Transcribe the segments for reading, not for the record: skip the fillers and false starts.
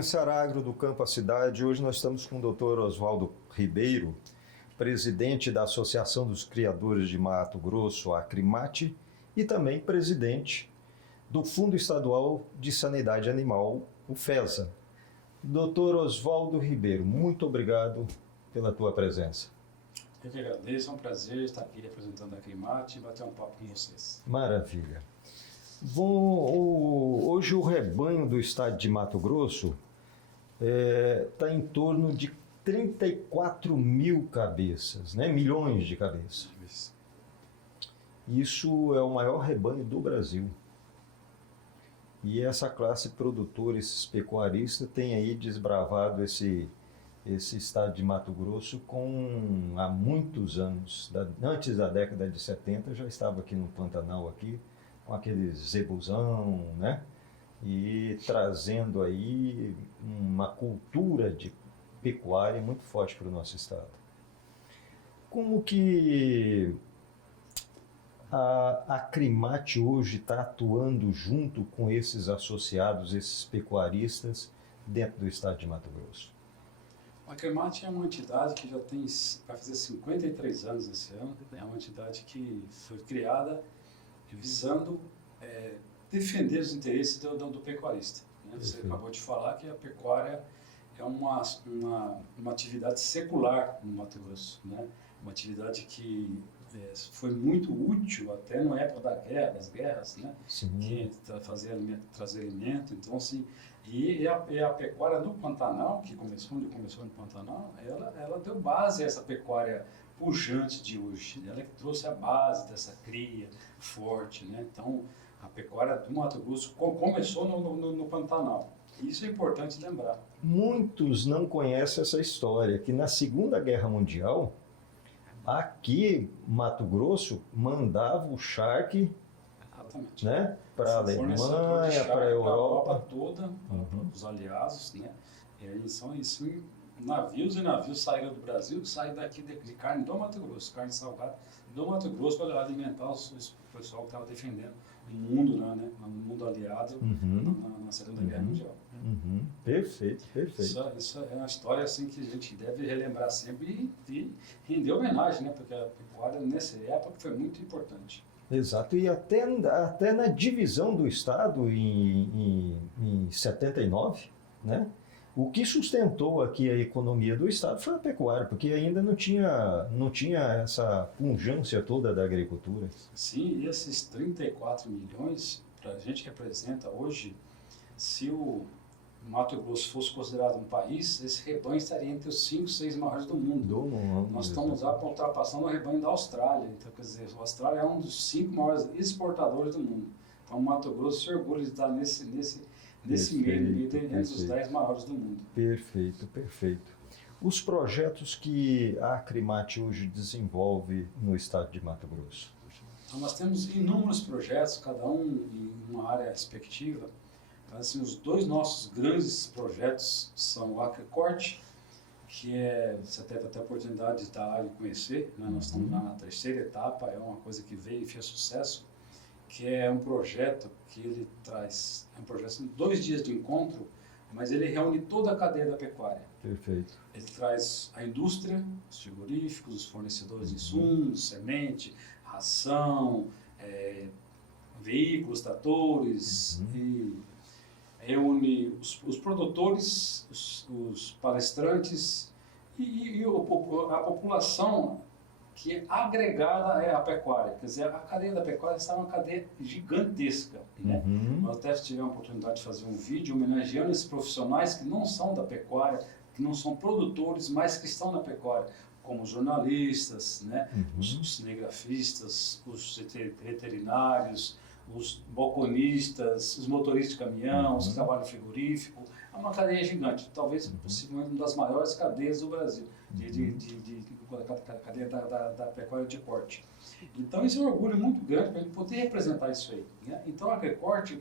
Pensar Agro do Campo à Cidade. Hoje nós estamos com o Dr. Oswaldo Ribeiro, presidente da Associação dos Criadores de Mato Grosso, a Acrimate, e também presidente do Fundo Estadual de Sanidade Animal, o FESA. Dr. Oswaldo Ribeiro, muito obrigado pela tua presença. Eu que agradeço, é um prazer estar aqui representando a Acrimate e bater um papo com vocês. Maravilha. Hoje o rebanho do estado de Mato Grosso está em torno de 34 mil cabeças, né? Milhões de cabeças. Isso é o maior rebanho do Brasil. E essa classe produtora, esses pecuaristas, tem aí desbravado esse estado de Mato Grosso há muitos anos. Antes da década de 70, já estava aqui no Pantanal, aqui, com aquele zebuzão, né? E trazendo aí uma cultura de pecuária muito forte para o nosso estado. Como que a Acrimate hoje está atuando junto com esses associados, esses pecuaristas, dentro do estado de Mato Grosso? A Acrimate é uma entidade que vai fazer 53 anos esse ano. É uma entidade que foi criada visando defender os interesses do pecuarista. Né? Você acabou de falar que a pecuária é uma atividade secular no Mato Grosso, né? Uma atividade que foi muito útil até na época das guerras, né? Que trazer alimento. Então, assim, e a pecuária do Pantanal, onde começou no Pantanal, ela deu base a essa pecuária pujante de hoje. Ela que trouxe a base dessa cria forte, né? Então, a pecuária do Mato Grosso começou no Pantanal. Isso é importante lembrar. Muitos não conhecem essa história, que na Segunda Guerra Mundial, aqui, Mato Grosso, mandava o charque, né, para a Alemanha, para a Europa toda, para os aliados, né? E aí são isso, navios e navios saíram do Brasil, saíram daqui de carne do Mato Grosso, carne salgada do Mato Grosso, para alimentar o pessoal que estava defendendo o mundo, né, no mundo aliado na Segunda Guerra Mundial. Perfeito, perfeito. Isso é uma história assim que a gente deve relembrar sempre e render homenagem, né, porque a pecuária nessa época foi muito importante. Exato, e até na divisão do estado em 79, né? O que sustentou aqui a economia do estado foi a pecuária, porque ainda não tinha essa pungência toda da agricultura. Sim, e esses 34 milhões, para a gente representa hoje, se o Mato Grosso fosse considerado um país, esse rebanho estaria entre os 5, 6 maiores do mundo. Nós estamos ultrapassando o rebanho da Austrália. Então, quer dizer, a Austrália é um dos 5 maiores exportadores do mundo. Então, o Mato Grosso se orgulha de estar nesse meio, entre os 10 maiores do mundo. Perfeito, perfeito. Os projetos que a Acrimate hoje desenvolve no estado de Mato Grosso? Então, nós temos inúmeros projetos, cada um em uma área respectiva. Então, assim, os 2 nossos grandes projetos são o Acricorte, que você teve até a oportunidade de estar lá e conhecer, né? Nós estamos lá na 3ª etapa, é uma coisa que veio e fez sucesso, que é um projeto que ele traz, é um projeto de 2 dias de encontro, mas ele reúne toda a cadeia da pecuária. Perfeito. Ele traz a indústria, os frigoríficos, os fornecedores de insumos, semente, ração, veículos, tratores, e reúne os produtores, os palestrantes e a população que é agregada à pecuária. Quer dizer, a cadeia da pecuária está uma cadeia gigantesca. Né? Nós até tivemos a oportunidade de fazer um vídeo homenageando esses profissionais que não são da pecuária, que não são produtores, mas que estão na pecuária, como os jornalistas, né? Os cinegrafistas, os veterinários, os balconistas, os motoristas de caminhão, os que trabalham no frigorífico. É uma cadeia gigante, talvez possivelmente uma das maiores cadeias do Brasil, a cadeia da pecuária de corte. Então isso é um orgulho muito grande para ele poder representar isso aí. Né? Então a Acricorte,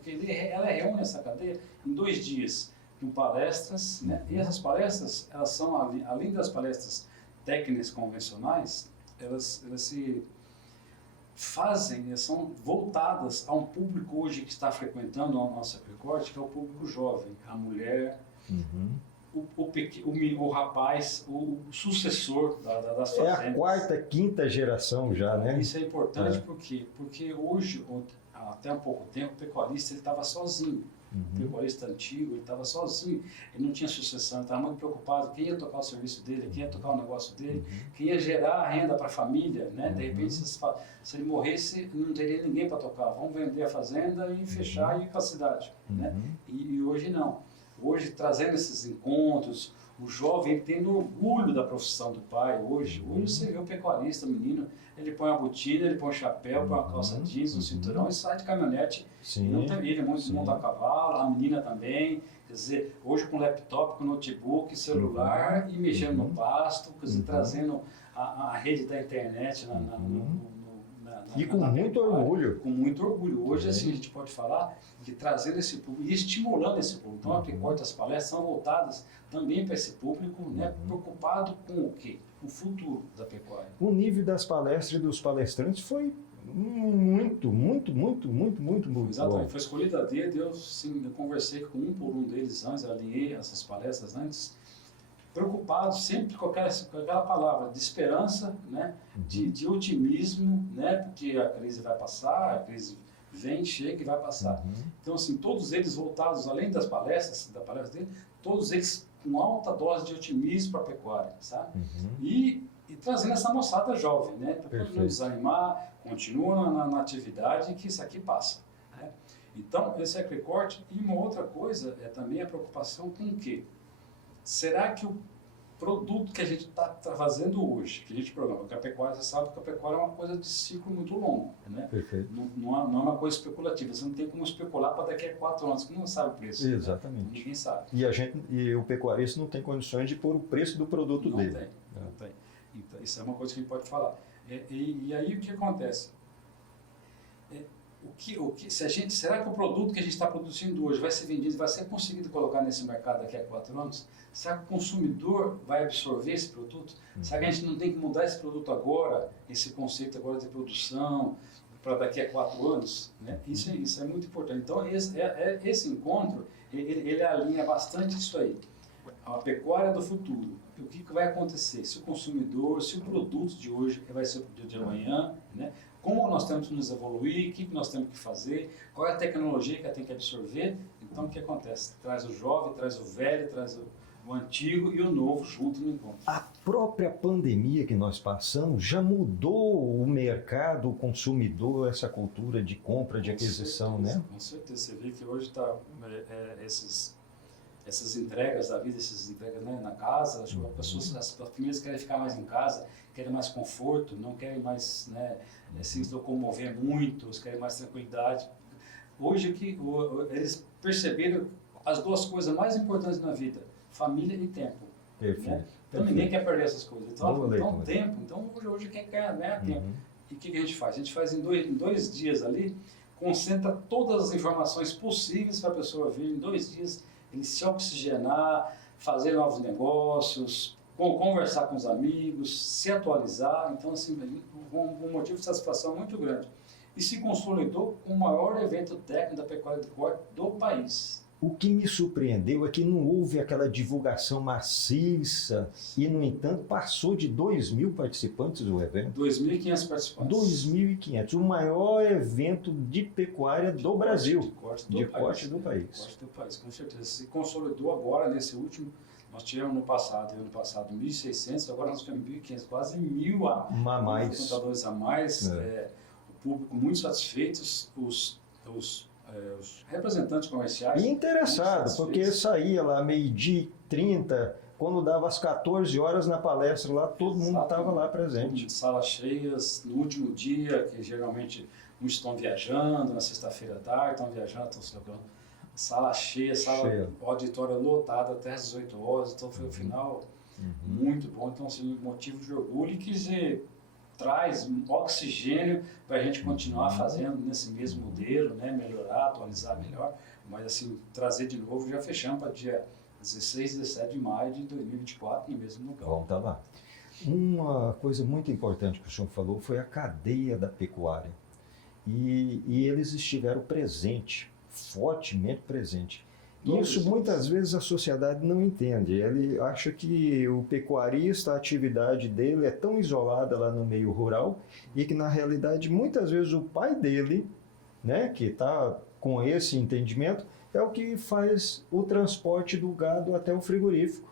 ela reúne essa cadeia em 2 dias, com palestras, né? E essas palestras, elas são, além das palestras técnicas convencionais, elas se fazem, são voltadas a um público hoje que está frequentando a nossa Acricorte, que é o público jovem, a mulher, Uhum. O rapaz, o sucessor das É fazendas. a quarta, quinta geração já, né? Isso é importante porque hoje, até um pouco tempo, o pecuarista estava sozinho. O pecuarista antigo, ele estava sozinho, ele não tinha sucessão, ele estava muito preocupado quem ia tocar o serviço dele, quem ia tocar o negócio dele, quem ia gerar renda para a família, né? De repente, se ele morresse, não teria ninguém para tocar, vamos vender a fazenda e fechar e ir para a cidade, né? E hoje não. Hoje, trazendo esses encontros, o jovem tendo orgulho da profissão do pai. Hoje você vê o pecuarista, o menino, ele põe a botina, ele põe o chapéu, põe uma calça jeans, um cinturão e sai de caminhonete. Sim. Ele é muito monta a cavalo, a menina também. Quer dizer, hoje com laptop, com notebook, celular e mexendo no pasto, quer dizer, trazendo a rede da internet e com muito orgulho. Com muito orgulho. Hoje, assim, a gente pode falar de trazendo esse público e estimulando esse público. Então, a Pecuária, as palestras são voltadas também para esse público, né, preocupado com o quê? O futuro da pecuária. O nível das palestras e dos palestrantes foi muito Exatamente. bom. Foi escolhida a dedo, eu conversei com um por um deles antes, eu alinhei essas palestras antes, preocupado sempre com aquela palavra de esperança, né, de otimismo, né, porque a crise vai passar, a crise vem, chega e vai passar. Então, assim, todos eles voltados, além das palestras, da palestra dele, todos eles com alta dose de otimismo para a pecuária, sabe? E trazendo essa moçada jovem, né, para não desanimar, continua na atividade que isso aqui passa, né? Então, esse é recorte. E uma outra coisa é também a preocupação com o quê? Será que o produto que a gente está fazendo hoje, que a gente programa, porque a pecuária, você sabe que a pecuária é uma coisa de ciclo muito longo, né? Perfeito. Não é uma coisa especulativa, você não tem como especular para daqui a 4 anos, que não sabe o preço. Exatamente. Né? Ninguém sabe. E o pecuarista não tem condições de pôr o preço do produto dele. Não tem. Então, isso é uma coisa que a gente pode falar. E aí o que acontece? Será que o produto que a gente está produzindo hoje vai ser vendido, vai ser conseguido colocar nesse mercado daqui a 4 anos? Será que o consumidor vai absorver esse produto? Será que a gente não tem que mudar esse produto agora, esse conceito agora de produção, para daqui a 4 anos? Né? Isso é muito importante. Então, esse encontro, ele alinha bastante isso aí. A pecuária do futuro. O que vai acontecer? Se o consumidor, se o produto de hoje vai ser o produto de amanhã, né? Como nós temos que nos evoluir, o que nós temos que fazer, qual é a tecnologia que ela tem que absorver. Então, o que acontece? Traz o jovem, traz o velho, traz o antigo e o novo junto no encontro. A própria pandemia que nós passamos já mudou o mercado, o consumidor, essa cultura de compra, de aquisição, né? Com certeza. Você vê que hoje está essas entregas da vida, essas entregas, né, na casa, as pessoas, as famílias querem ficar mais em casa, querem mais conforto, não querem mais, né, se locomover muito, querem mais tranquilidade. Hoje eles perceberam as duas coisas mais importantes na vida, família e tempo. Perfeito. Né? Então ninguém quer perder essas coisas. Então tempo, então hoje quem quer ganhar tempo. E o que a gente faz? A gente faz em dois dias ali, concentra todas as informações possíveis para a pessoa vir em 2 dias, ele se oxigenar, fazer novos negócios, conversar com os amigos, se atualizar. Então, assim, um motivo de satisfação muito grande. E se consolidou com o maior evento técnico da pecuária de corte do país. O que me surpreendeu é que não houve aquela divulgação maciça e, no entanto, passou de 2.000 participantes o evento. 2.500 participantes. 2.500, o maior evento de pecuária do Brasil. De corte do país, com certeza. Se consolidou agora, nesse último, nós tivemos no passado 1.600, agora nós tivemos 1.500, quase 1.000 a mais. A mais. O público muito satisfeitos, os representantes comerciais. E interessado, porque saía lá meio-dia 30, quando dava às 14 horas na palestra lá, todo mundo estava lá presente. Salas cheias, no último dia, que geralmente uns estão viajando, na sexta-feira à tarde, estão viajando, estão se locando. Sala cheia, auditória lotada até às 18 horas, então foi um final muito bom. Então, assim, motivo de orgulho e que traz oxigênio para a gente continuar fazendo nesse mesmo modelo, né? Melhorar, atualizar melhor, mas assim, trazer de novo, já fechamos para dia 16 e 17 de maio de 2024 no mesmo lugar. Vamos estar lá. Uma coisa muito importante que o senhor falou foi a cadeia da pecuária. E eles estiveram presentes, fortemente presentes. Isso muitas vezes a sociedade não entende. Ele acha que o pecuarista, a atividade dele é tão isolada lá no meio rural e que na realidade muitas vezes o pai dele, né, que está com esse entendimento, é o que faz o transporte do gado até o frigorífico,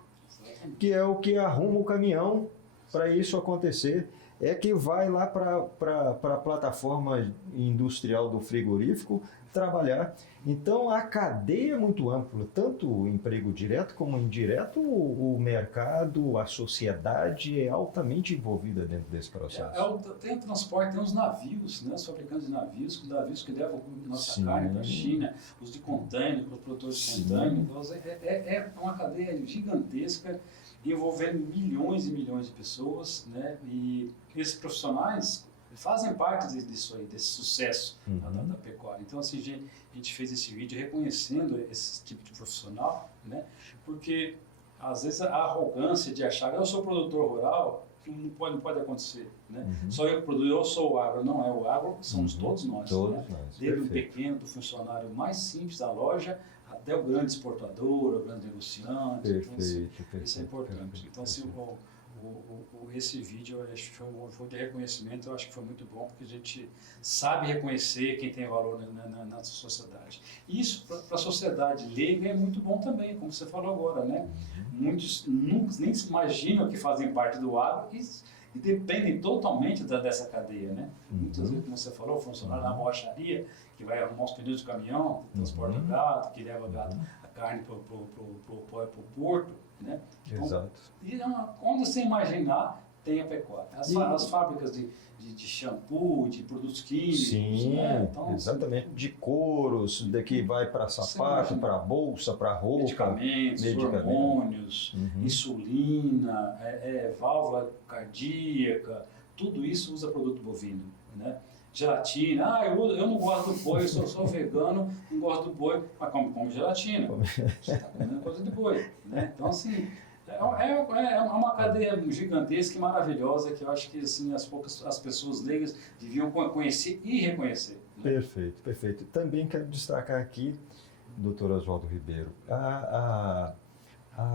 que é o que arruma o caminhão para isso acontecer, é que vai lá para a plataforma industrial do frigorífico trabalhar. Então a cadeia é muito ampla, tanto o emprego direto como indireto, o mercado, a sociedade é altamente envolvida dentro desse processo. Tem o transporte, tem os navios, né, os fabricantes de navios que levam nossa carne para a China, os de contêiner, os produtores de contêiner. Então, é uma cadeia gigantesca envolvendo milhões e milhões de pessoas, né, e esses profissionais fazem parte disso aí, desse sucesso da pecuária. Então, assim, a gente fez esse vídeo reconhecendo esse tipo de profissional, né? Porque, às vezes, a arrogância de achar que eu sou produtor rural não pode acontecer, né? Só eu que produzo, eu sou o agro. Não é o agro, somos todos nós. Né? Desde o pequeno, do funcionário mais simples da loja, até o grande exportador, o grande negociante. Então, assim, isso é importante. Então, assim, esse vídeo foi de reconhecimento, eu acho que foi muito bom, porque a gente sabe reconhecer quem tem valor na sociedade. E isso, para a sociedade leiga, é muito bom também, como você falou agora, né? Muitos nem se imaginam que fazem parte do agro e dependem totalmente dessa cadeia, né? Muitas vezes, como você falou, o funcionário da borracharia, que vai arrumar os pneus de caminhão, transporta gado, que leva a carne para o porto, né? Então, exato. E onde você imaginar, tem a pecuária. As fábricas de shampoo, de produtos químicos. Sim, né? Então, exatamente. De couros, daqui vai para sapato, para bolsa, para roupa. Medicamentos, hormônios, insulina, válvula cardíaca, tudo isso usa produto bovino, né? Gelatina, eu não gosto do boi, eu sou vegano, não gosto do boi, mas como gelatina. Você está comendo coisa de boi, né? Então, assim, é uma cadeia gigantesca e maravilhosa que eu acho que assim, as pessoas leigas deviam conhecer e reconhecer. Né? Perfeito, perfeito. Também quero destacar aqui, doutor Oswaldo Ribeiro, a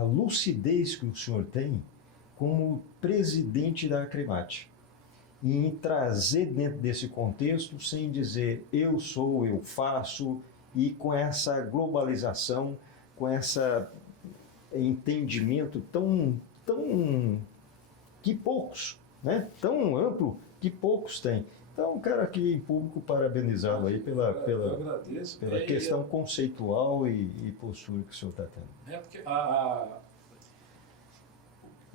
lucidez que o senhor tem como presidente da Acrimate, em trazer dentro desse contexto, sem dizer eu sou, eu faço, e com essa globalização, com esse entendimento tão que poucos, né? Tão amplo que poucos têm. Então, quero aqui em público parabenizá-lo aí pela questão conceitual e postura que o senhor está tendo. Porque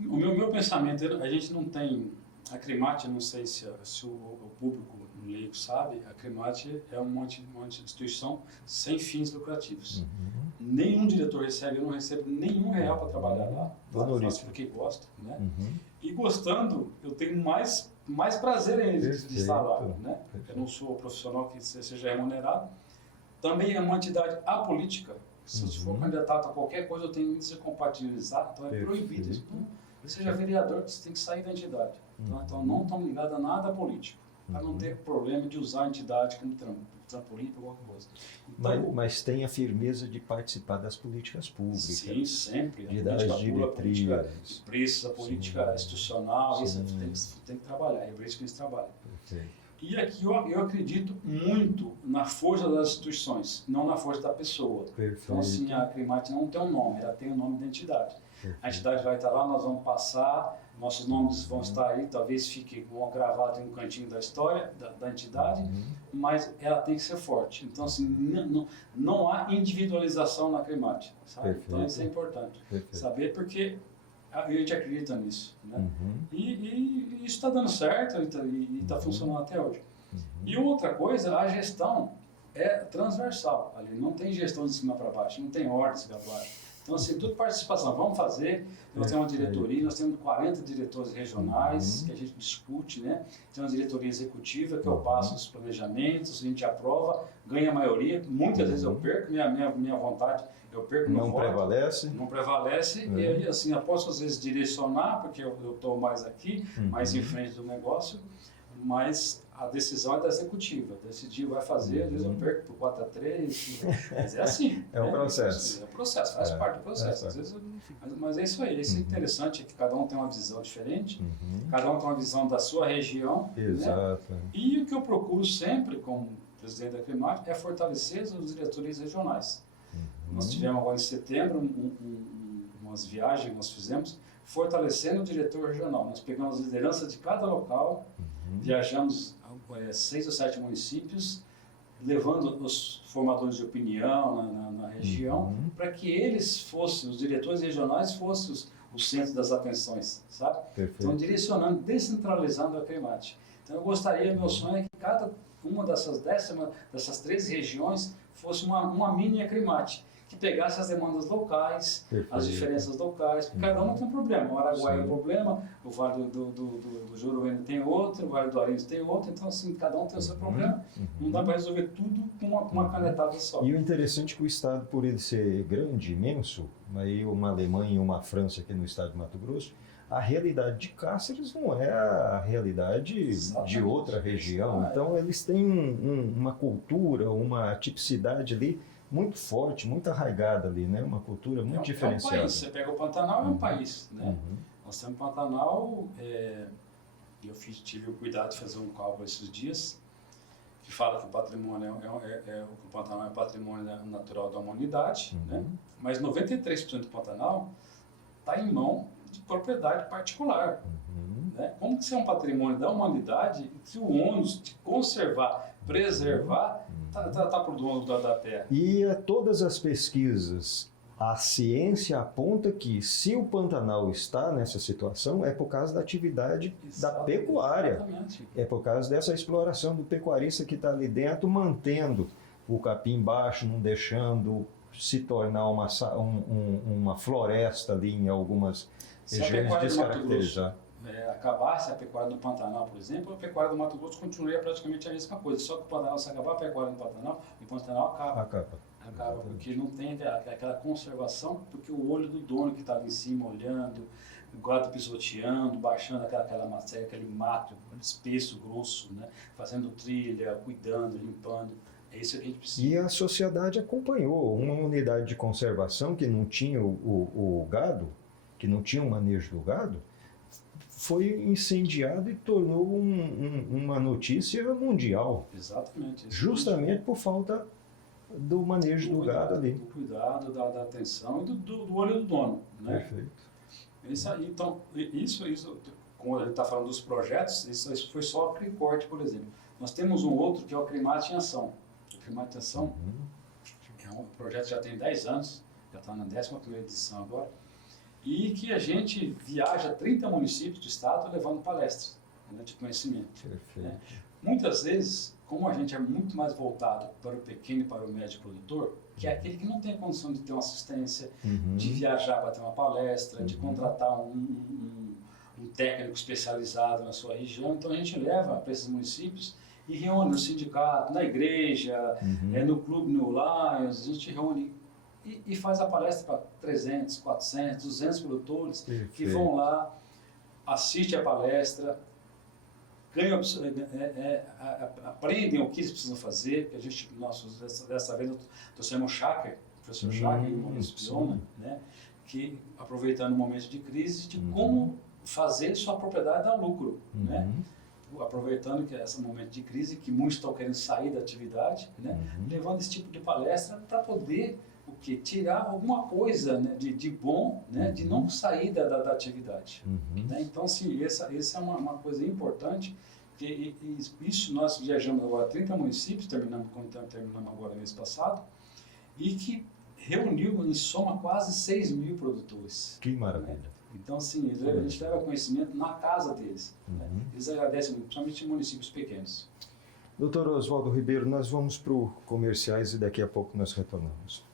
o meu pensamento, a gente não tem... A Acrimate, não sei se o público leigo sabe, a Acrimate é uma instituição sem fins lucrativos. Nenhum diretor recebe, eu não recebo nenhum real para trabalhar lá. Faço porque gosto, né? E gostando, eu tenho mais prazer ainda de estar lá, né? Eu não sou profissional que seja remunerado. Também é uma entidade apolítica. Se eu for candidato a qualquer coisa, eu tenho que se compatibilizar, então é proibido isso. Seja vereador, você tem que sair da entidade. Então não estamos ligados a nada político, para não ter problema de usar a entidade como trampolim para qualquer coisa. Então, mas tem a firmeza de participar das políticas públicas. Sim, sempre. De dar as diretrizes. A política de preços, a política institucional, isso tem que trabalhar, é por isso que eles trabalham. E aqui eu acredito muito na força das instituições, não na força da pessoa. Então, assim, a Acrimate não tem um nome, ela tem o nome da entidade. A entidade vai estar lá, nós vamos passar, nossos nomes vão estar aí, talvez fique gravado em um cantinho da história da entidade, mas ela tem que ser forte. Então, assim, não há individualização na Acrimate, sabe? Então, isso é importante. Saber porque a gente acredita nisso, né? E isso está dando certo e está funcionando até hoje. E outra coisa, a gestão é transversal. Ali não tem gestão de cima para baixo, não tem ordem de cima para baixo. Então, assim, tudo participação. Vamos fazer. Nós temos uma diretoria, nós temos 40 diretores regionais que a gente discute, né? Tem uma diretoria executiva que eu passo os planejamentos, a gente aprova, ganha a maioria. Muitas vezes eu perco, minha vontade, eu perco meu voto. Não prevalece. E aí, assim, eu posso às vezes direcionar, porque eu estou mais aqui, mais em frente do negócio. mas a decisão é da executiva. Decidir, vai fazer, às vezes eu perco por 4-3, mas é assim. É um processo. É um processo, faz parte do processo. Às vezes mas é isso aí, isso é interessante, é que cada um tem uma visão diferente, cada um tem uma visão da sua região. Exato. Né? E o que eu procuro sempre, como presidente da Acrimate, é fortalecer os diretorias regionais. Nós tivemos agora em setembro umas viagens que nós fizemos, fortalecendo o diretor regional. Nós pegamos a liderança de cada local, viajamos 6 ou 7 municípios, levando os formadores de opinião na região, para que eles fossem, os diretores regionais fossem os centros das atenções, sabe? Perfeito. Então, direcionando, descentralizando a Acrimate. Então, eu gostaria, meu sonho é que cada uma dessas 13 regiões fosse uma mini Acrimate, que pegasse as demandas locais, as diferenças locais, porque cada um tem um problema. O Araguaia é um problema, o Vale do Juruena tem outro, o Vale do Arinos tem outro, então assim, cada um tem o seu problema, não dá para resolver tudo com uma canetada só. E o interessante é que o estado, por ele ser grande, imenso, aí uma Alemanha e uma França aqui no estado de Mato Grosso, a realidade de Cáceres não é a realidade de outra região, então eles têm uma cultura, uma tipicidade ali, muito forte, muito arraigada ali, né? Uma cultura muito diferenciada. É um país. Você pega o Pantanal, é um país, né? Nós temos Pantanal, eu tive o cuidado de fazer um cálculo esses dias, que fala que o patrimônio o Pantanal é patrimônio natural da humanidade, né? Mas 93% do Pantanal está em mão de propriedade particular. Né? Como que isso é um patrimônio da humanidade, se o ônus de conservar, preservar, está por dono da terra. E todas as pesquisas, a ciência aponta que se o Pantanal está nessa situação é por causa da atividade da pecuária. Exatamente. É por causa dessa exploração do pecuarista que está ali dentro, mantendo o capim baixo, não deixando se tornar uma floresta ali em algumas regiões descaracterizadas. Acabasse a pecuária do Pantanal, por exemplo, a pecuária do Mato Grosso continuaria praticamente a mesma coisa. Só que o Pantanal, se acabar a pecuária do Pantanal, o Pantanal acaba, porque não tem aquela conservação, porque o olho do dono que está ali em cima olhando, o gado pisoteando, baixando aquela matéria, aquele mato espesso, grosso, né? Fazendo trilha, cuidando, limpando. É isso que a gente precisa. E a sociedade acompanhou uma unidade de conservação que não tinha o gado, que não tinha o manejo do gado, foi incendiado e tornou uma notícia mundial. Exatamente. Justamente por falta do manejo do gado ali. Do cuidado, da atenção e do olho do dono. Né? Perfeito. Então, isso, como a gente está falando dos projetos, isso foi só aquele corte, por exemplo. Nós temos um outro que é o Acrimate em Ação. O Acrimate em Ação é um projeto que já tem 10 anos, já está na 11ª edição agora, e que a gente viaja 30 municípios do estado levando palestras, né, de conhecimento. Perfeito. Né? Muitas vezes, como a gente é muito mais voltado para o pequeno e para o médio produtor, que é aquele que não tem condição de ter uma assistência, de viajar para ter uma palestra, de contratar um técnico especializado na sua região, então a gente leva para esses municípios e reúne no sindicato, na igreja, no clube, no Lions, a gente reúne e faz a palestra para 300, 400, 200 produtores que vão lá, assistem a palestra, ganham, aprendem o que eles precisam fazer, que dessa vez trouxemos o Schacker, o professor Schacker e o Maurício Piona, né, que aproveitando o momento de crise, de como fazer sua propriedade dar lucro, né? Aproveitando que é esse momento de crise, que muitos estão querendo sair da atividade, né? Levando esse tipo de palestra para poder tirar alguma coisa, né, de bom, né, de não sair da atividade. Né? Então, assim, essa é uma coisa importante, que isso nós viajamos agora 30 municípios, terminamos agora mês passado, e que reuniu, em soma, quase 6 mil produtores. Que maravilha. Né? Então, assim, a gente leva conhecimento na casa deles. Né? Eles agradecem muito, principalmente em municípios pequenos. Doutor Oswaldo Ribeiro, nós vamos para os comerciais e daqui a pouco nós retornamos.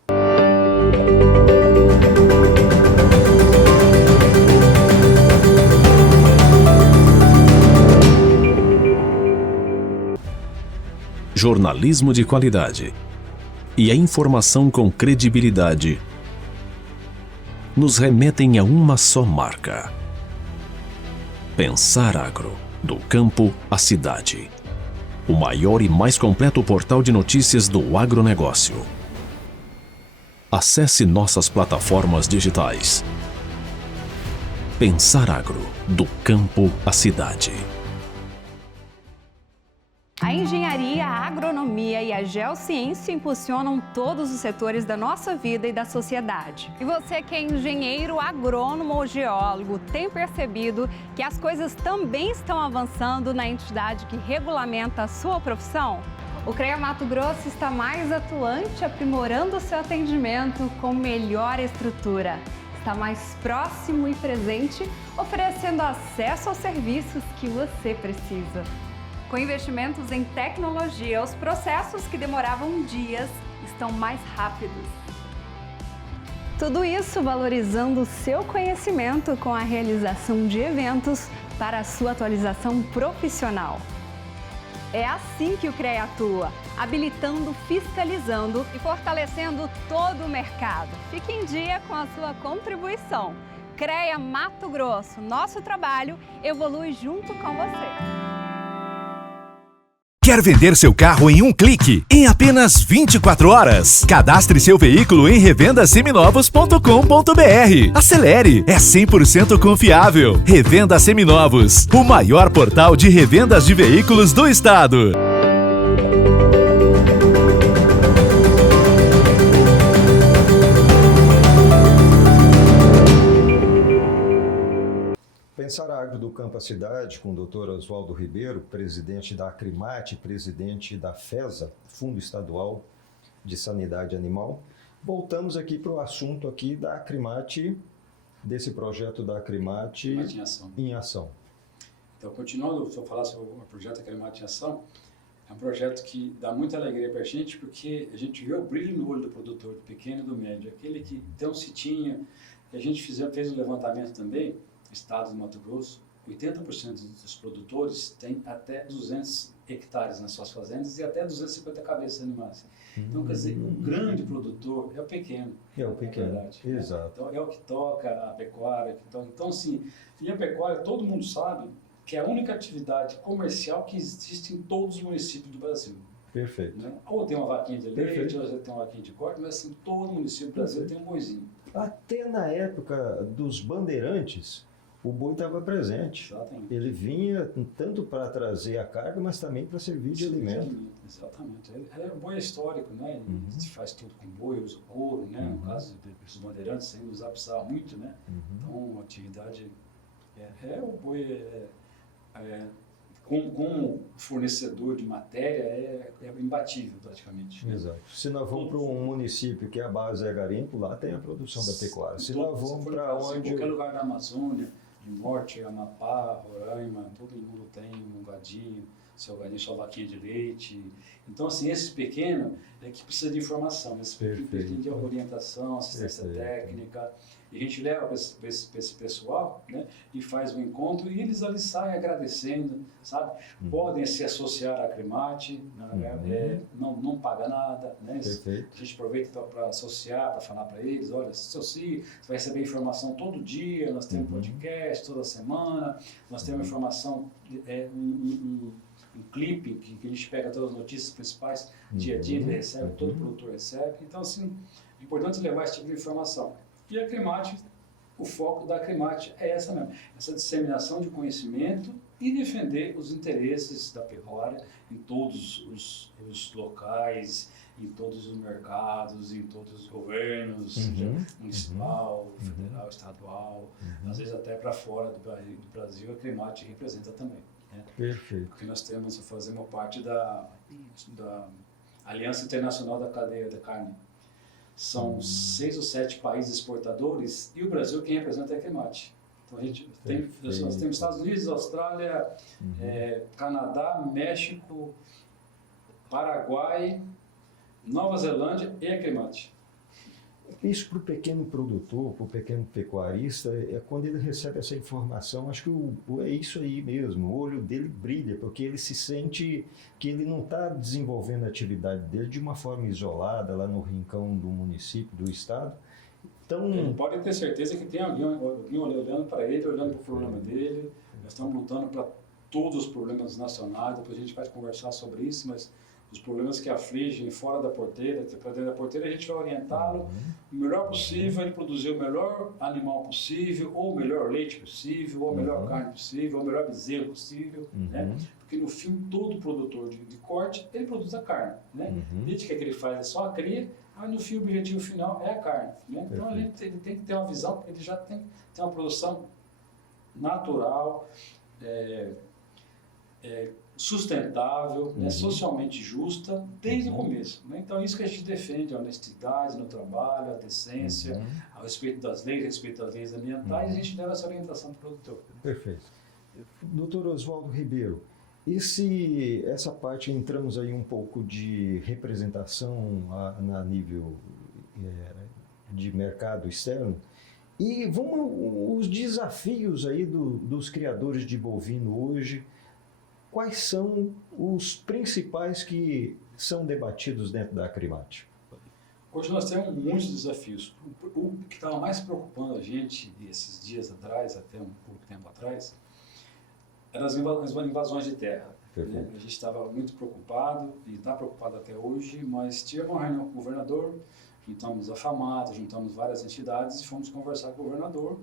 Jornalismo de qualidade e a informação com credibilidade nos remetem a uma só marca: Pensar Agro. Do campo à cidade. O maior e mais completo portal de notícias do agronegócio. Acesse nossas plataformas digitais. Pensar Agro, do campo à cidade. A engenharia, a agronomia e a geociência impulsionam todos os setores da nossa vida e da sociedade. E você que é engenheiro, agrônomo ou geólogo, tem percebido que as coisas também estão avançando na entidade que regulamenta a sua profissão? O CREA Mato Grosso está mais atuante, aprimorando o seu atendimento com melhor estrutura. Está mais próximo e presente, oferecendo acesso aos serviços que você precisa. Com investimentos em tecnologia, os processos que demoravam dias estão mais rápidos. Tudo isso valorizando o seu conhecimento com a realização de eventos para a sua atualização profissional. É assim que o CREA atua, habilitando, fiscalizando e fortalecendo todo o mercado. Fique em dia com a sua contribuição. CREA Mato Grosso, nosso trabalho evolui junto com você. Quer vender seu carro em um clique, em apenas 24 horas? Cadastre seu veículo em revendaseminovos.com.br. Acelere, é 100% confiável. Revenda Seminovos, o maior portal de revendas de veículos do estado. Pensar Agro do Campo à Cidade, com o Dr. Oswaldo Ribeiro, presidente da Acrimate, presidente da FESA, Fundo Estadual de Sanidade Animal. Voltamos aqui para o assunto aqui da Acrimate, desse projeto da Acrimate em ação. Então, continuando, se eu falar sobre o projeto Acrimate em Ação, é um projeto que dá muita alegria para a gente, porque a gente vê o brilho no olho do produtor, do pequeno e do médio, aquele que tem um sitinho, e a gente fez um levantamento também, estado do Mato Grosso, 80% dos produtores têm até 200 hectares nas suas fazendas e até 250 cabeças de animais. Então, quer dizer, o grande produtor é o pequeno. É o pequeno, verdade, exato. Né? Então, é o que toca a pecuária. Então, assim, e a pecuária, todo mundo sabe que é a única atividade comercial que existe em todos os municípios do Brasil. Perfeito. Né? Ou tem uma vaquinha de leite, Perfeito. ou tem uma vaquinha de corte, mas assim, todo município do Brasil tem um boizinho. Até na época dos bandeirantes, o boi estava presente. Exatamente. Ele vinha tanto para trazer a carga, mas também para servir de alimento. Exatamente. O boi é histórico, né? A gente faz tudo com boi, usa couro, né? No caso dos bandeirantes, sem usar, precisava muito, né? Então, a atividade... o boi como fornecedor de matéria é imbatível praticamente. Exato. Se nós vamos para um município que a base é garimpo, lá tem a produção da pecuária. Se nós vamos para onde... qualquer lugar da Amazônia, de Norte, Amapá, Roraima, todo mundo tem um gadinho, sua vaquinha de leite. Então, assim, esses pequenos é que precisa de informação, esses pequenos precisam de orientação, assistência técnica. E a gente leva para esse pessoal, né, e faz um encontro e eles ali saem agradecendo, sabe? Podem se associar à Acrimate, não paga nada, né? A gente aproveita para associar, para falar para eles, olha, associe, você vai receber informação todo dia, nós temos podcast toda semana, nós temos informação, um clipe que a gente pega todas as notícias principais, dia a dia ele recebe, todo produtor recebe. Então, assim, é importante levar esse tipo de informação. E a Acrimate, o foco da Acrimate é essa mesmo, essa disseminação de conhecimento e defender os interesses da pecuária em todos os locais, em todos os mercados, em todos os governos, seja municipal, federal, estadual, às vezes até para fora do Brasil, a Acrimate representa também. Né? Perfeito. Porque nós fazemos parte da Aliança Internacional da Cadeia da Carne. São 6 ou 7 países exportadores e o Brasil quem representa é a Acrimate. Então nós temos Estados Unidos, Austrália, Canadá, México, Paraguai, Nova Zelândia e a Acrimate. Isso para o pequeno produtor, para o pequeno pecuarista, é quando ele recebe essa informação, acho que é isso aí mesmo, o olho dele brilha, porque ele se sente que ele não está desenvolvendo a atividade dele de uma forma isolada, lá no rincão do município, do estado. Então, ele pode ter certeza que tem alguém olhando para ele, olhando para o problema dele. Nós estamos lutando para todos os problemas nacionais, depois a gente vai conversar sobre isso, mas os problemas que afligem fora da porteira, para dentro da porteira, a gente vai orientá-lo o melhor possível, ele produzir o melhor animal possível, ou o melhor leite possível, ou a melhor carne possível, ou o melhor bezerro possível, né? Porque no fim, todo produtor de corte, ele produz a carne, né? Desde que ele faz é só a cria, aí no fim o objetivo final é a carne, né? Então ele tem que ter uma visão, ele já tem que ter uma produção natural, sustentável, né, socialmente justa, desde o começo. Né? Então, isso que a gente defende, a honestidade no trabalho, a decência, a respeito das leis, a respeito das leis ambientais, a gente deve essa orientação para o produtor. Perfeito. Doutor Oswaldo Ribeiro, essa parte, entramos aí um pouco de representação a nível de mercado externo, e os desafios aí dos criadores de bovino hoje. Quais são os principais que são debatidos dentro da Acrimate? Hoje nós temos muitos desafios. O que estava mais preocupando a gente esses dias atrás, até um pouco tempo atrás, eram as invasões de terra. Né? A gente estava muito preocupado, e está preocupado até hoje, mas tivemos uma reunião com o governador, juntamos a FAMATA, juntamos várias entidades e fomos conversar com o governador.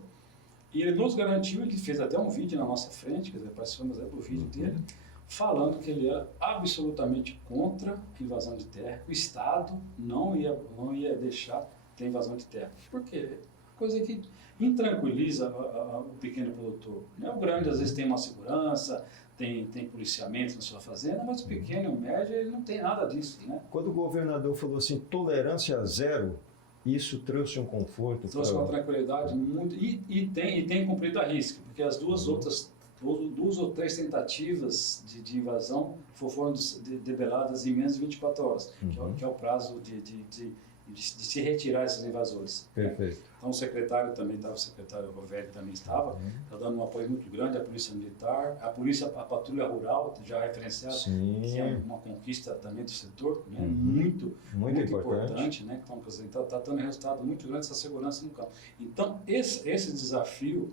E ele nos garantiu, ele fez até um vídeo na nossa frente, quer dizer, participamos do vídeo dele, falando que ele era absolutamente contra a invasão de terra, o Estado não ia deixar ter invasão de terra. Por quê? Coisa que intranquiliza o pequeno produtor. Né? O grande às vezes tem uma segurança, tem policiamento na sua fazenda, mas o pequeno e o médio ele não tem nada disso. Né? Quando o governador falou assim, tolerância zero, isso trouxe um conforto. Trouxe uma tranquilidade muito. E tem cumprido a risca, porque as duas ou três tentativas de invasão foram debeladas em menos de 24 horas, que é o prazo de se retirar esses invasores. Perfeito. Então o secretário também estava, o secretário Rovelli também estava, dando um apoio muito grande à Polícia Militar, a Patrulha Rural, já referenciada, que é uma conquista também do setor, né? muito importante, né? Então está dando resultado muito grande essa segurança no campo. Então esse desafio,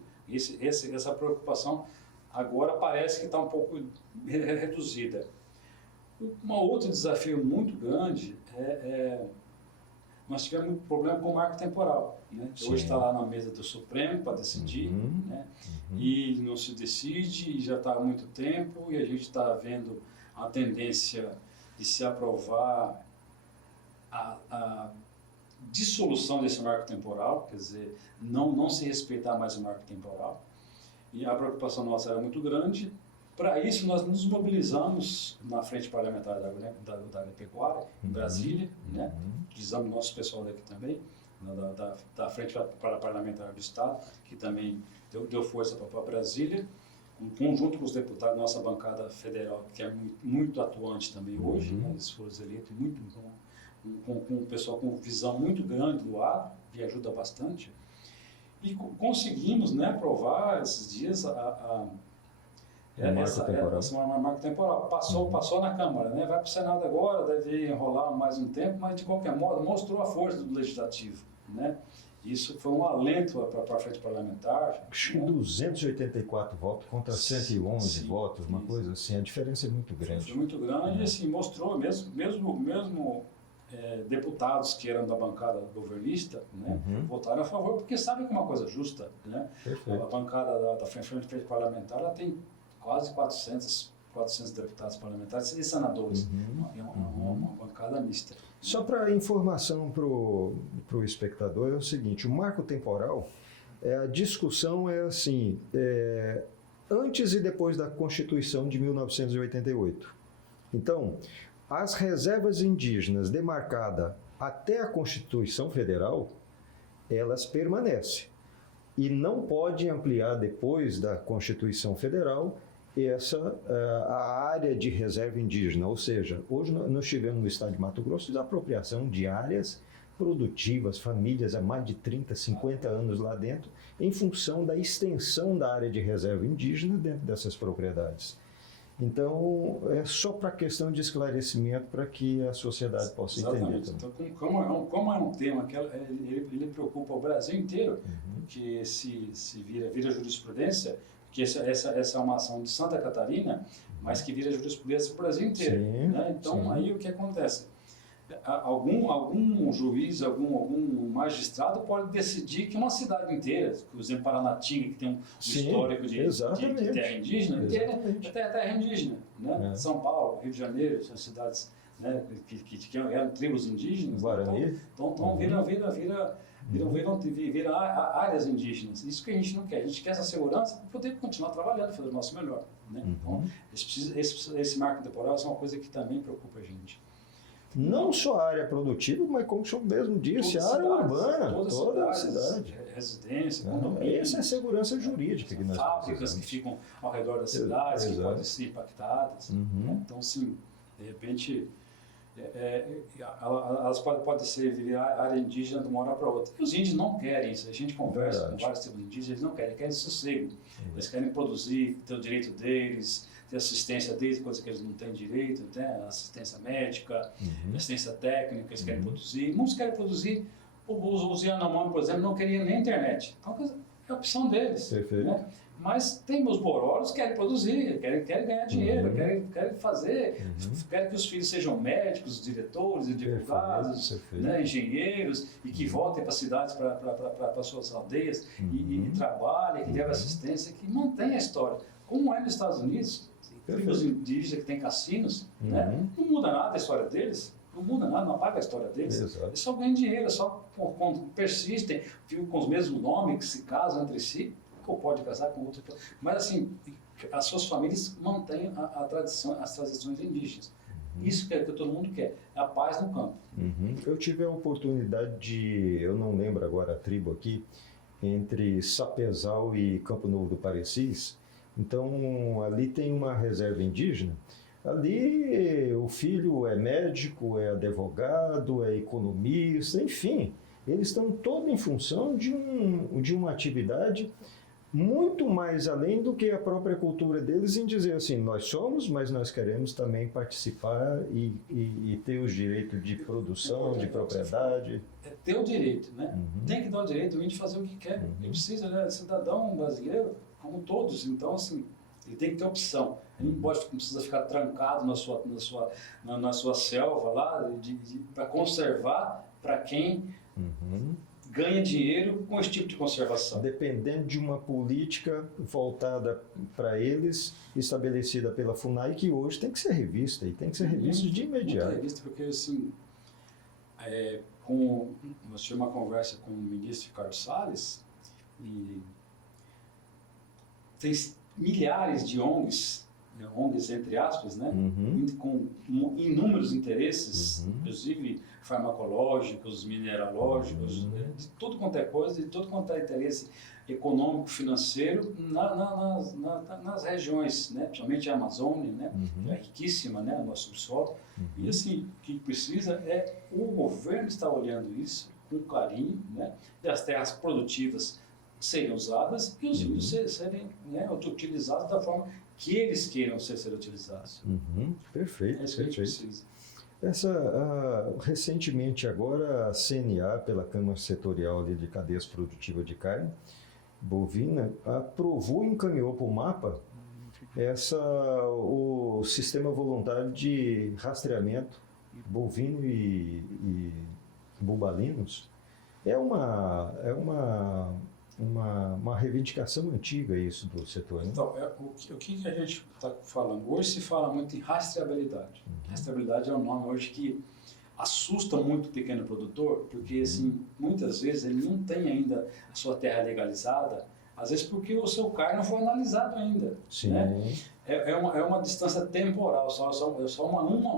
essa preocupação agora parece que está um pouco reduzida. Um outro desafio muito grande nós tivemos um problema com o marco temporal, né? Que hoje está lá na mesa do Supremo para decidir, né? E não se decide, e já está há muito tempo, e a gente está vendo a tendência de se aprovar a dissolução desse marco temporal, quer dizer, não se respeitar mais o marco temporal. E a preocupação nossa era muito grande. Para isso, nós nos mobilizamos na Frente Parlamentar da Agropecuária, em Brasília, né? Utilizamos nosso pessoal daqui também, da Frente Parlamentar do Estado, que também deu força para Brasília, em conjunto com os deputados, nossa bancada federal, que é muito atuante também hoje, né? Eles foram eleitos com um pessoal com visão muito grande do agro, que ajuda bastante. E conseguimos, né, aprovar esses dias marco temporal. Passou na Câmara, né? Vai para o Senado agora, deve enrolar mais um tempo, mas de qualquer modo mostrou a força do Legislativo, né? Isso foi um alento para a Frente Parlamentar. Acho que 284 votos contra 111 votos, uma coisa assim, a diferença é muito grande. Foi muito grande e assim, mostrou mesmo deputados que eram da bancada governista, né, votaram a favor, porque sabem que é uma coisa justa, né? A bancada da Frente Parlamentar ela tem quase 400 deputados parlamentares e senadores, uma bancada mista. Só para informação para o espectador, é o seguinte, o marco temporal, a discussão é assim, antes e depois da Constituição de 1988. Então, as reservas indígenas demarcadas até a Constituição Federal, elas permanecem. E não pode ampliar depois da Constituição Federal a área de reserva indígena. Ou seja, hoje nós tivemos no estado de Mato Grosso a apropriação de áreas produtivas, famílias há mais de 30, 50 anos lá dentro, em função da extensão da área de reserva indígena dentro dessas propriedades. Então, é só para questão de esclarecimento para que a sociedade possa entender. Então, como é um tema que ele preocupa o Brasil inteiro, porque se vira jurisprudência, porque essa é uma ação de Santa Catarina, mas que vira jurisprudência para o Brasil inteiro. Sim, Né? Então, sim. aí o que acontece? Algum juiz, algum magistrado pode decidir que uma cidade inteira, por exemplo, Paranatinga, que tem um Sim, histórico de terra indígena, Exatamente. terra indígena. Né? É. São Paulo, Rio de Janeiro, são cidades, né, que eram tribos indígenas. Guarani. Então vira áreas indígenas. Isso que a gente não quer. A gente quer essa segurança para poder continuar trabalhando, fazer o nosso melhor. Né? Então, esse marco temporal é uma coisa que também preocupa a gente. Não só a área produtiva, mas como o senhor mesmo disse, a área urbana, toda a cidade. Residência, condomínio. Essa é a segurança jurídica que nós fábricas que ficam ao redor das cidades, que podem ser impactadas. Né? Então, sim, de repente, elas podem ser virar área indígena de uma hora para outra. E os índios não querem isso. A gente conversa com vários tipos de indígenas, eles não querem sossego. Eles querem produzir, ter o direito deles, ter assistência deles, coisa que eles não têm direito, né? Assistência médica, assistência técnica, eles querem produzir. Muitos querem produzir. Os Yanomami, por exemplo, não queriam nem internet. Então, é a opção deles. Né? Mas tem os bororos que querem produzir, querem ganhar dinheiro, querem fazer, querem que os filhos sejam médicos, diretores, advogados, né, engenheiros, e que voltem para as cidades, para suas aldeias, e trabalhem, que levem assistência, que mantenham a história. Como é nos Estados Unidos, tribos indígenas que têm cassinos, né, não muda nada a história deles. Não muda nada, não apaga a história deles. Exato. Eles só ganham dinheiro, só persistem, ficam com os mesmos nomes, que se casam entre si, ou pode casar com outro. Mas assim, as suas famílias mantêm a tradição, as tradições indígenas. Isso que todo mundo quer, é a paz no campo. Eu tive a oportunidade de, eu não lembro agora a tribo aqui, entre Sapezal e Campo Novo do Parecis. Então, ali tem uma reserva indígena. Ali o filho é médico, é advogado, é economista, enfim, eles estão todos em função de uma atividade muito mais além do que a própria cultura deles em dizer assim, nós somos, mas nós queremos também participar e ter os direitos de produção, de propriedade. É ter o direito, né? Tem que dar o direito do índio fazer o que quer. Ele precisa, né? Cidadão brasileiro, como todos, então assim, ele tem que ter opção. Ele não precisa ficar trancado na sua selva lá, para conservar para quem ganha dinheiro com esse tipo de conservação. Dependendo de uma política voltada para eles, estabelecida pela FUNAI, que hoje tem que ser revista, e tem que ser revista de imediato. Muito revista, porque assim, eu tive uma conversa com o ministro Ricardo Salles, e tem milhares de ONGs entre aspas, né? Com inúmeros interesses, inclusive farmacológicos, mineralógicos, de tudo quanto é coisa, de tudo quanto é interesse econômico, financeiro nas regiões, né? Principalmente a Amazônia, né? Que é riquíssima, né? O nosso subsolo. E assim, o que precisa é o governo estar olhando isso com carinho, né? E as terras produtivas serem usadas e os índios serem, né, utilizados da forma que eles queiram ser utilizados. Perfeito, é isso que a gente perfeito. precisa. Recentemente agora a CNA, pela Câmara Setorial ali de Cadeias Produtivas de Carne Bovina, aprovou e encaminhou para o MAPA o sistema voluntário de rastreamento bovino e bubalinos. É uma reivindicação antiga isso do setor, né? Então, o que a gente está falando? Hoje se fala muito em rastreabilidade. Rastreabilidade é um nome hoje que assusta muito o pequeno produtor, porque assim, muitas vezes ele não tem ainda a sua terra legalizada, às vezes porque o seu CAR não foi analisado ainda. Sim. Né? É uma distância temporal, só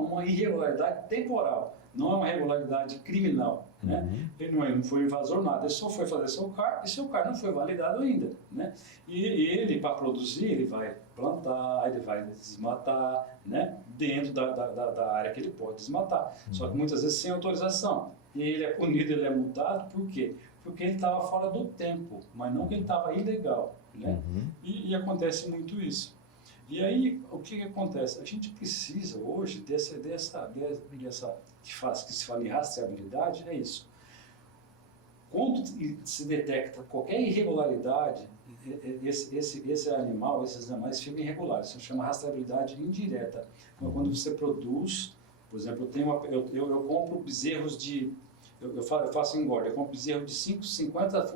uma irregularidade temporal, não é uma irregularidade criminal. Né? Ele não foi invasor nada, ele só foi fazer seu CAR e seu CAR não foi validado ainda. Né? E ele, para produzir, ele vai plantar, ele vai desmatar, né? Dentro da área que ele pode desmatar. Só que muitas vezes sem autorização. E ele é punido, ele é multado, por quê? Porque ele estava fora do tempo, mas não que ele estava ilegal. Né? E acontece muito isso. E aí, o que acontece? A gente precisa hoje que se fala em rastreabilidade, é isso. Quando se detecta qualquer irregularidade esse animal, esses animais ficam irregulares. Isso chama rastreabilidade indireta. Então, quando você produz, por exemplo, eu compro bezerros de... Eu faço engorda, eu compro bezerro de 50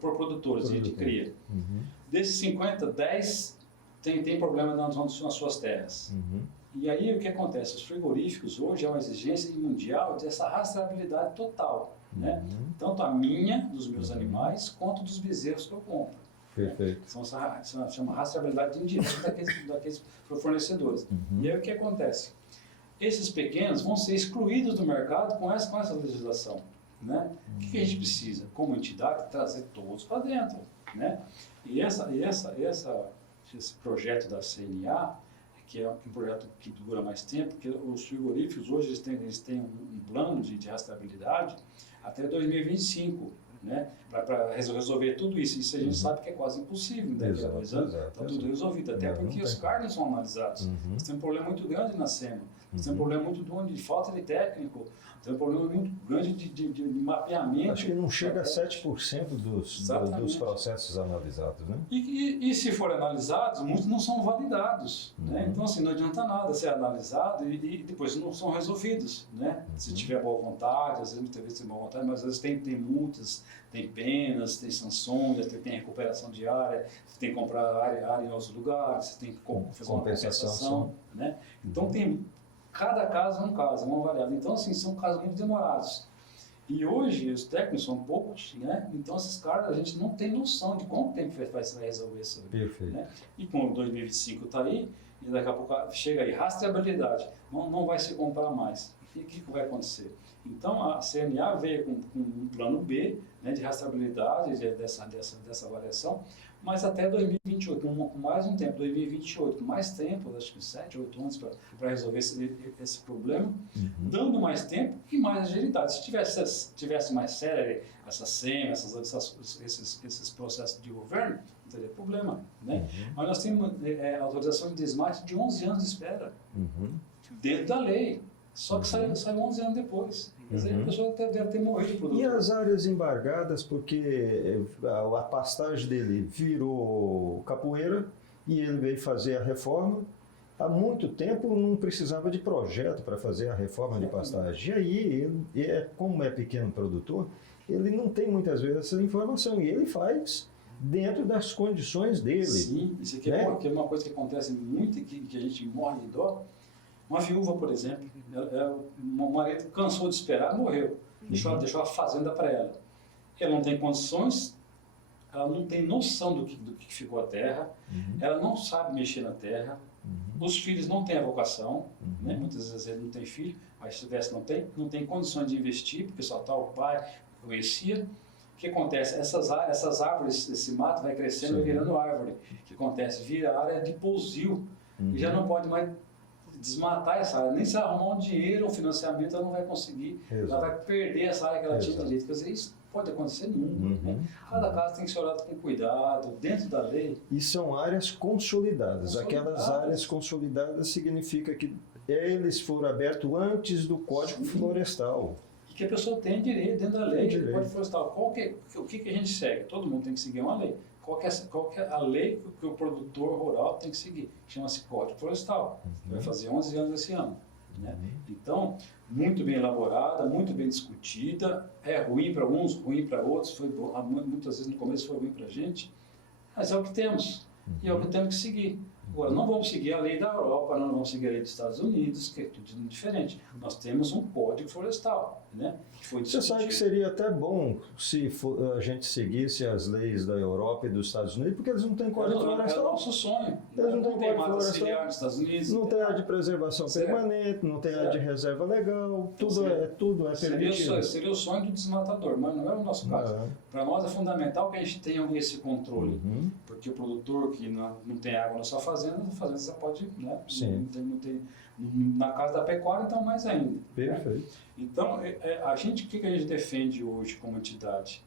por produtores de cria. Desses 50, 10 tem problema nas suas terras. E aí o que acontece? Os frigoríficos hoje é uma exigência mundial dessa rastreabilidade total, né? Tanto a minha, dos meus animais, quanto dos bezerros que eu compro. Perfeito. Chama rastreabilidade indireta daqueles fornecedores. E aí o que acontece? Esses pequenos vão ser excluídos do mercado com essa legislação, né? O que a gente precisa, como entidade, trazer todos para dentro, né? E esse projeto da CNA, que é um projeto que dura mais tempo, porque os frigoríficos hoje eles têm um plano de rastreabilidade até 2025, né? Para resolver tudo isso. Isso a gente sabe que é quase impossível, né? Daqui a 2 anos está tudo resolvido, até porque os carnes são analisados. Nós temos um problema muito grande na SEMA, nós temos um problema muito grande de falta de técnico, tem um problema muito grande de mapeamento. Acho que não chega a 7% dos processos analisados, né? E se forem analisados, muitos não são validados, né? Então, assim, não adianta nada ser analisado e depois não são resolvidos, né? Se tiver boa vontade, às vezes muitas vezes tem boa vontade, mas às vezes tem multas, tem penas, tem sanções, tem recuperação de área, você tem que comprar área em outros lugares, você tem que fazer uma compensação, né? Então, cada caso é um caso, é uma variável. Então, assim, são casos muito demorados. E hoje, os técnicos são poucos, né? Então, esses caras, a gente não tem noção de quanto tempo vai resolver isso. Perfeito. Né? E como 2025 está aí, e daqui a pouco chega aí, rastreabilidade, não vai se comprar mais. E o que vai acontecer? Então, a CNA veio com um plano B, né, de rastreabilidade dessa avaliação, mas até 2028, com mais um tempo, 2028, com mais tempo, acho que 7, 8 anos para resolver esse problema, dando mais tempo e mais agilidade. Se tivesse mais séria essa SEMA, esses processos de governo, não teria problema, né? Mas nós temos autorização de desmate de 11 anos de espera, dentro da lei. Só que saiu 11 anos depois. Quer dizer, a pessoa deve ter morrido. E as áreas embargadas, porque a pastagem dele virou capoeira e ele veio fazer a reforma. Há muito tempo não precisava de projeto para fazer a reforma de pastagem. E aí, como é pequeno produtor, ele não tem muitas vezes essa informação. E ele faz dentro das condições dele. Sim, isso aqui é uma coisa que acontece muito e que a gente morre de dó. Uma viúva, por exemplo, o marido cansou de esperar, morreu. Deixou a fazenda para ela. Ela não tem condições, ela não tem noção do que ficou a terra, ela não sabe mexer na terra, os filhos não têm a vocação, né? Muitas vezes ele não tem filho, mas se tivesse não tem condições de investir, porque só está o pai que conhecia. O que acontece? Essas árvores, esse mato vai crescendo e virando árvore. O que acontece? Vira área de pousio, e já não pode mais desmatar essa área, nem se ela arrumar um dinheiro, um financiamento, ela não vai conseguir, ela vai perder essa área que ela tinha direito. Quer dizer, isso pode acontecer nunca. Né? Cada caso tem que ser olhado com cuidado, dentro da lei. E são áreas consolidadas. Aquelas áreas consolidadas significa que eles foram abertos antes do Código Florestal. E que a pessoa tem direito dentro da lei do Código Florestal. O que a gente segue? Todo mundo tem que seguir uma lei. Qual que é a lei que o produtor rural tem que seguir? Chama-se Código Florestal. Vai fazer 11 anos esse ano. Né? Então, muito bem elaborada, muito bem discutida. É ruim para uns, ruim para outros. Muitas vezes no começo foi ruim para a gente. Mas é o que temos. E é o que temos que seguir. Agora, não vamos seguir a lei da Europa, não vamos seguir a lei dos Estados Unidos, que é tudo diferente. Nós temos um Código Florestal, né? Que foi discutido. Você sabe que seria até bom se a gente seguisse as leis da Europa e dos Estados Unidos, porque eles não têm Código Florestal. É o nosso sonho. Eles não tem mata ciliar nos Estados Unidos. Não tem área de preservação permanente, não tem área de reserva legal, tudo é permitido. Seria o sonho do desmatador, mas não é o nosso caso. Para nós é fundamental que a gente tenha esse controle, porque o produtor que não tem água na sua fazenda você pode, né? Não tem, na casa da pecuária, então mais ainda. Perfeito. Né? Então, o que a gente defende hoje como entidade?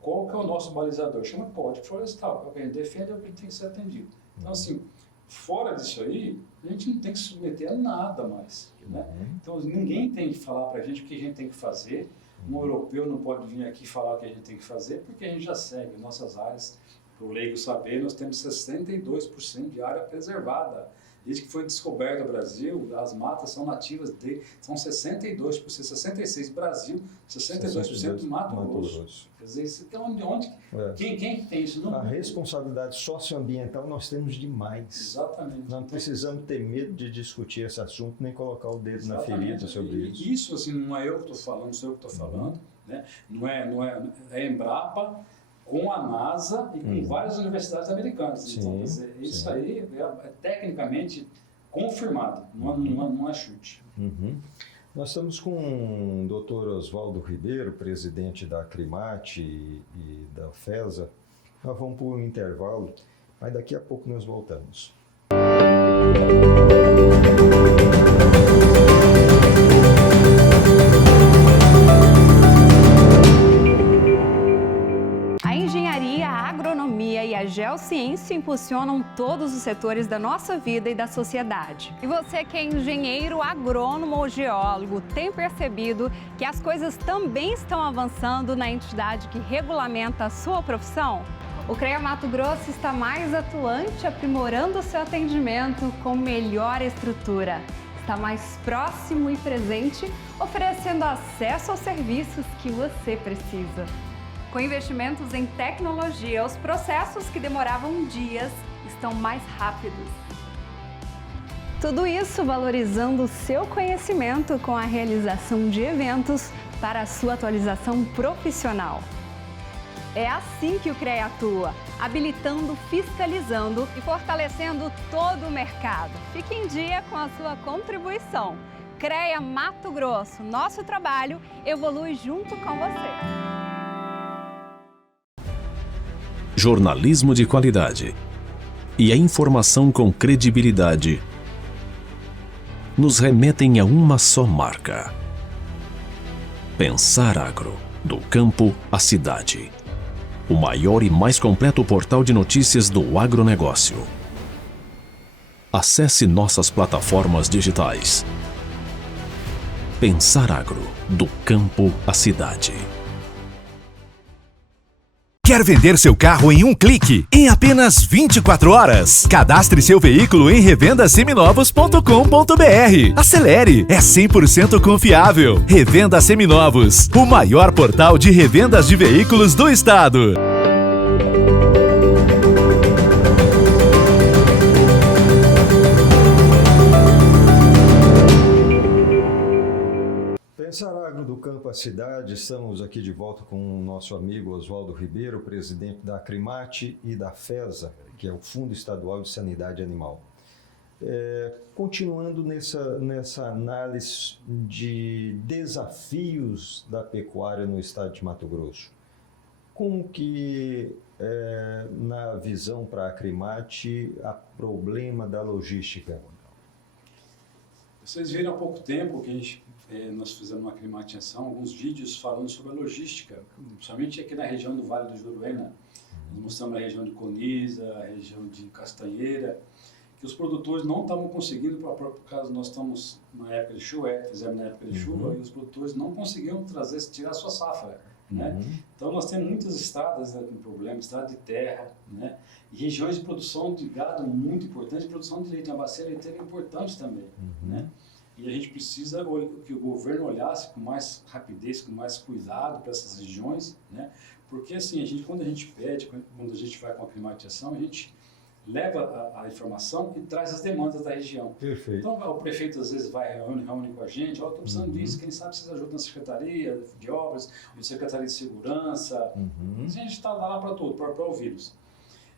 Qual que é o nosso balizador? Chama Código Florestal. O que a gente defende é o que tem que ser atendido. Então, assim, fora disso aí, a gente não tem que se submeter a nada mais. Né? Então, ninguém tem que falar para a gente o que a gente tem que fazer. Um europeu não pode vir aqui falar o que a gente tem que fazer, porque a gente já segue nossas áreas para o leigo saber, nós temos 62% de área preservada. Desde que foi descoberto o Brasil, as matas são nativas são 62%, 66% Brasil, 62% Mato Grosso. Quer dizer, isso é onde quem tem isso? Não, a responsabilidade socioambiental nós temos demais. Exatamente. Não precisamos ter medo de discutir esse assunto, nem colocar o dedo na ferida sobre isso. Isso, assim, não é eu que estou falando, não sou eu que estou falando, né? É a Embrapa com a NASA e com várias universidades americanas. Sim, então, quer dizer, isso aí é tecnicamente confirmado, não é chute. Nós estamos com o Dr. Oswaldo Ribeiro, presidente da Acrimate e da FESA. Nós vamos para um intervalo, mas daqui a pouco nós voltamos. A geociência impulsionam todos os setores da nossa vida e da sociedade. E você que é engenheiro, agrônomo ou geólogo, tem percebido que as coisas também estão avançando na entidade que regulamenta a sua profissão? O CREA Mato Grosso está mais atuante, aprimorando o seu atendimento com melhor estrutura. Está mais próximo e presente, oferecendo acesso aos serviços que você precisa. Com investimentos em tecnologia, os processos que demoravam dias estão mais rápidos. Tudo isso valorizando o seu conhecimento com a realização de eventos para a sua atualização profissional. É assim que o CREA atua, habilitando, fiscalizando e fortalecendo todo o mercado. Fique em dia com a sua contribuição. CREA Mato Grosso, nosso trabalho evolui junto com você. Jornalismo de qualidade e a informação com credibilidade nos remetem a uma só marca. Pensar Agro, do campo à cidade. O maior e mais completo portal de notícias do agronegócio. Acesse nossas plataformas digitais. Pensar Agro, do campo à cidade. Quer vender seu carro em um clique, em apenas 24 horas? Cadastre seu veículo em revendaseminovos.com.br. Acelere, é 100% confiável. Revenda Seminovos, o maior portal de revendas de veículos do estado. Pensar Agro do campo à cidade, estamos aqui de volta com o nosso amigo Oswaldo Ribeiro, presidente da Acrimate e da FESA, que é o Fundo Estadual de Sanidade Animal. Continuando nessa análise de desafios da pecuária no estado de Mato Grosso, como que, na visão para a Acrimate, há problema da logística? Vocês viram há pouco tempo que nós fizemos uma aclimatização, alguns vídeos falando sobre a logística, principalmente aqui na região do Vale do Juruena. Nós mostramos a região de Coniza, a região de Castanheira, que os produtores não estavam conseguindo, por causa nós estamos na época de chuva, fizemos na época de chuva, e os produtores não conseguiam tirar a sua safra. Né? Então nós temos muitas estradas com problema, estrada de terra, né? E regiões de produção de gado muito importante, produção de leite, a bacia leiteira é importante também, né? E a gente precisa que o governo olhasse com mais rapidez, com mais cuidado para essas regiões, né? Porque assim, quando a gente pede, quando a gente vai com a climatização, a gente leva a informação e traz as demandas da região. Perfeito. Então o prefeito às vezes vai reúne com a gente, estou precisando disso, quem sabe vocês ajudam na Secretaria de Obras, ou Secretaria de Segurança, a gente está lá para tudo, para ouvi-los.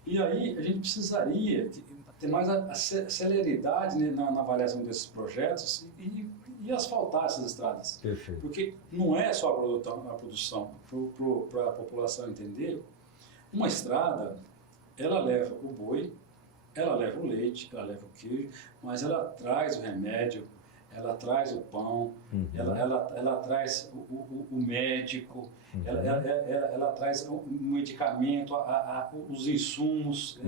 E aí a gente precisaria ter mais a celeridade, né, na avaliação desses projetos e asfaltar essas estradas. Perfeito. Porque não é só a produção, para a população entender, uma estrada, ela leva o boi, ela leva o leite, ela leva o queijo, mas ela traz o remédio, ela traz o pão, ela traz o médico, ela traz o medicamento, os insumos,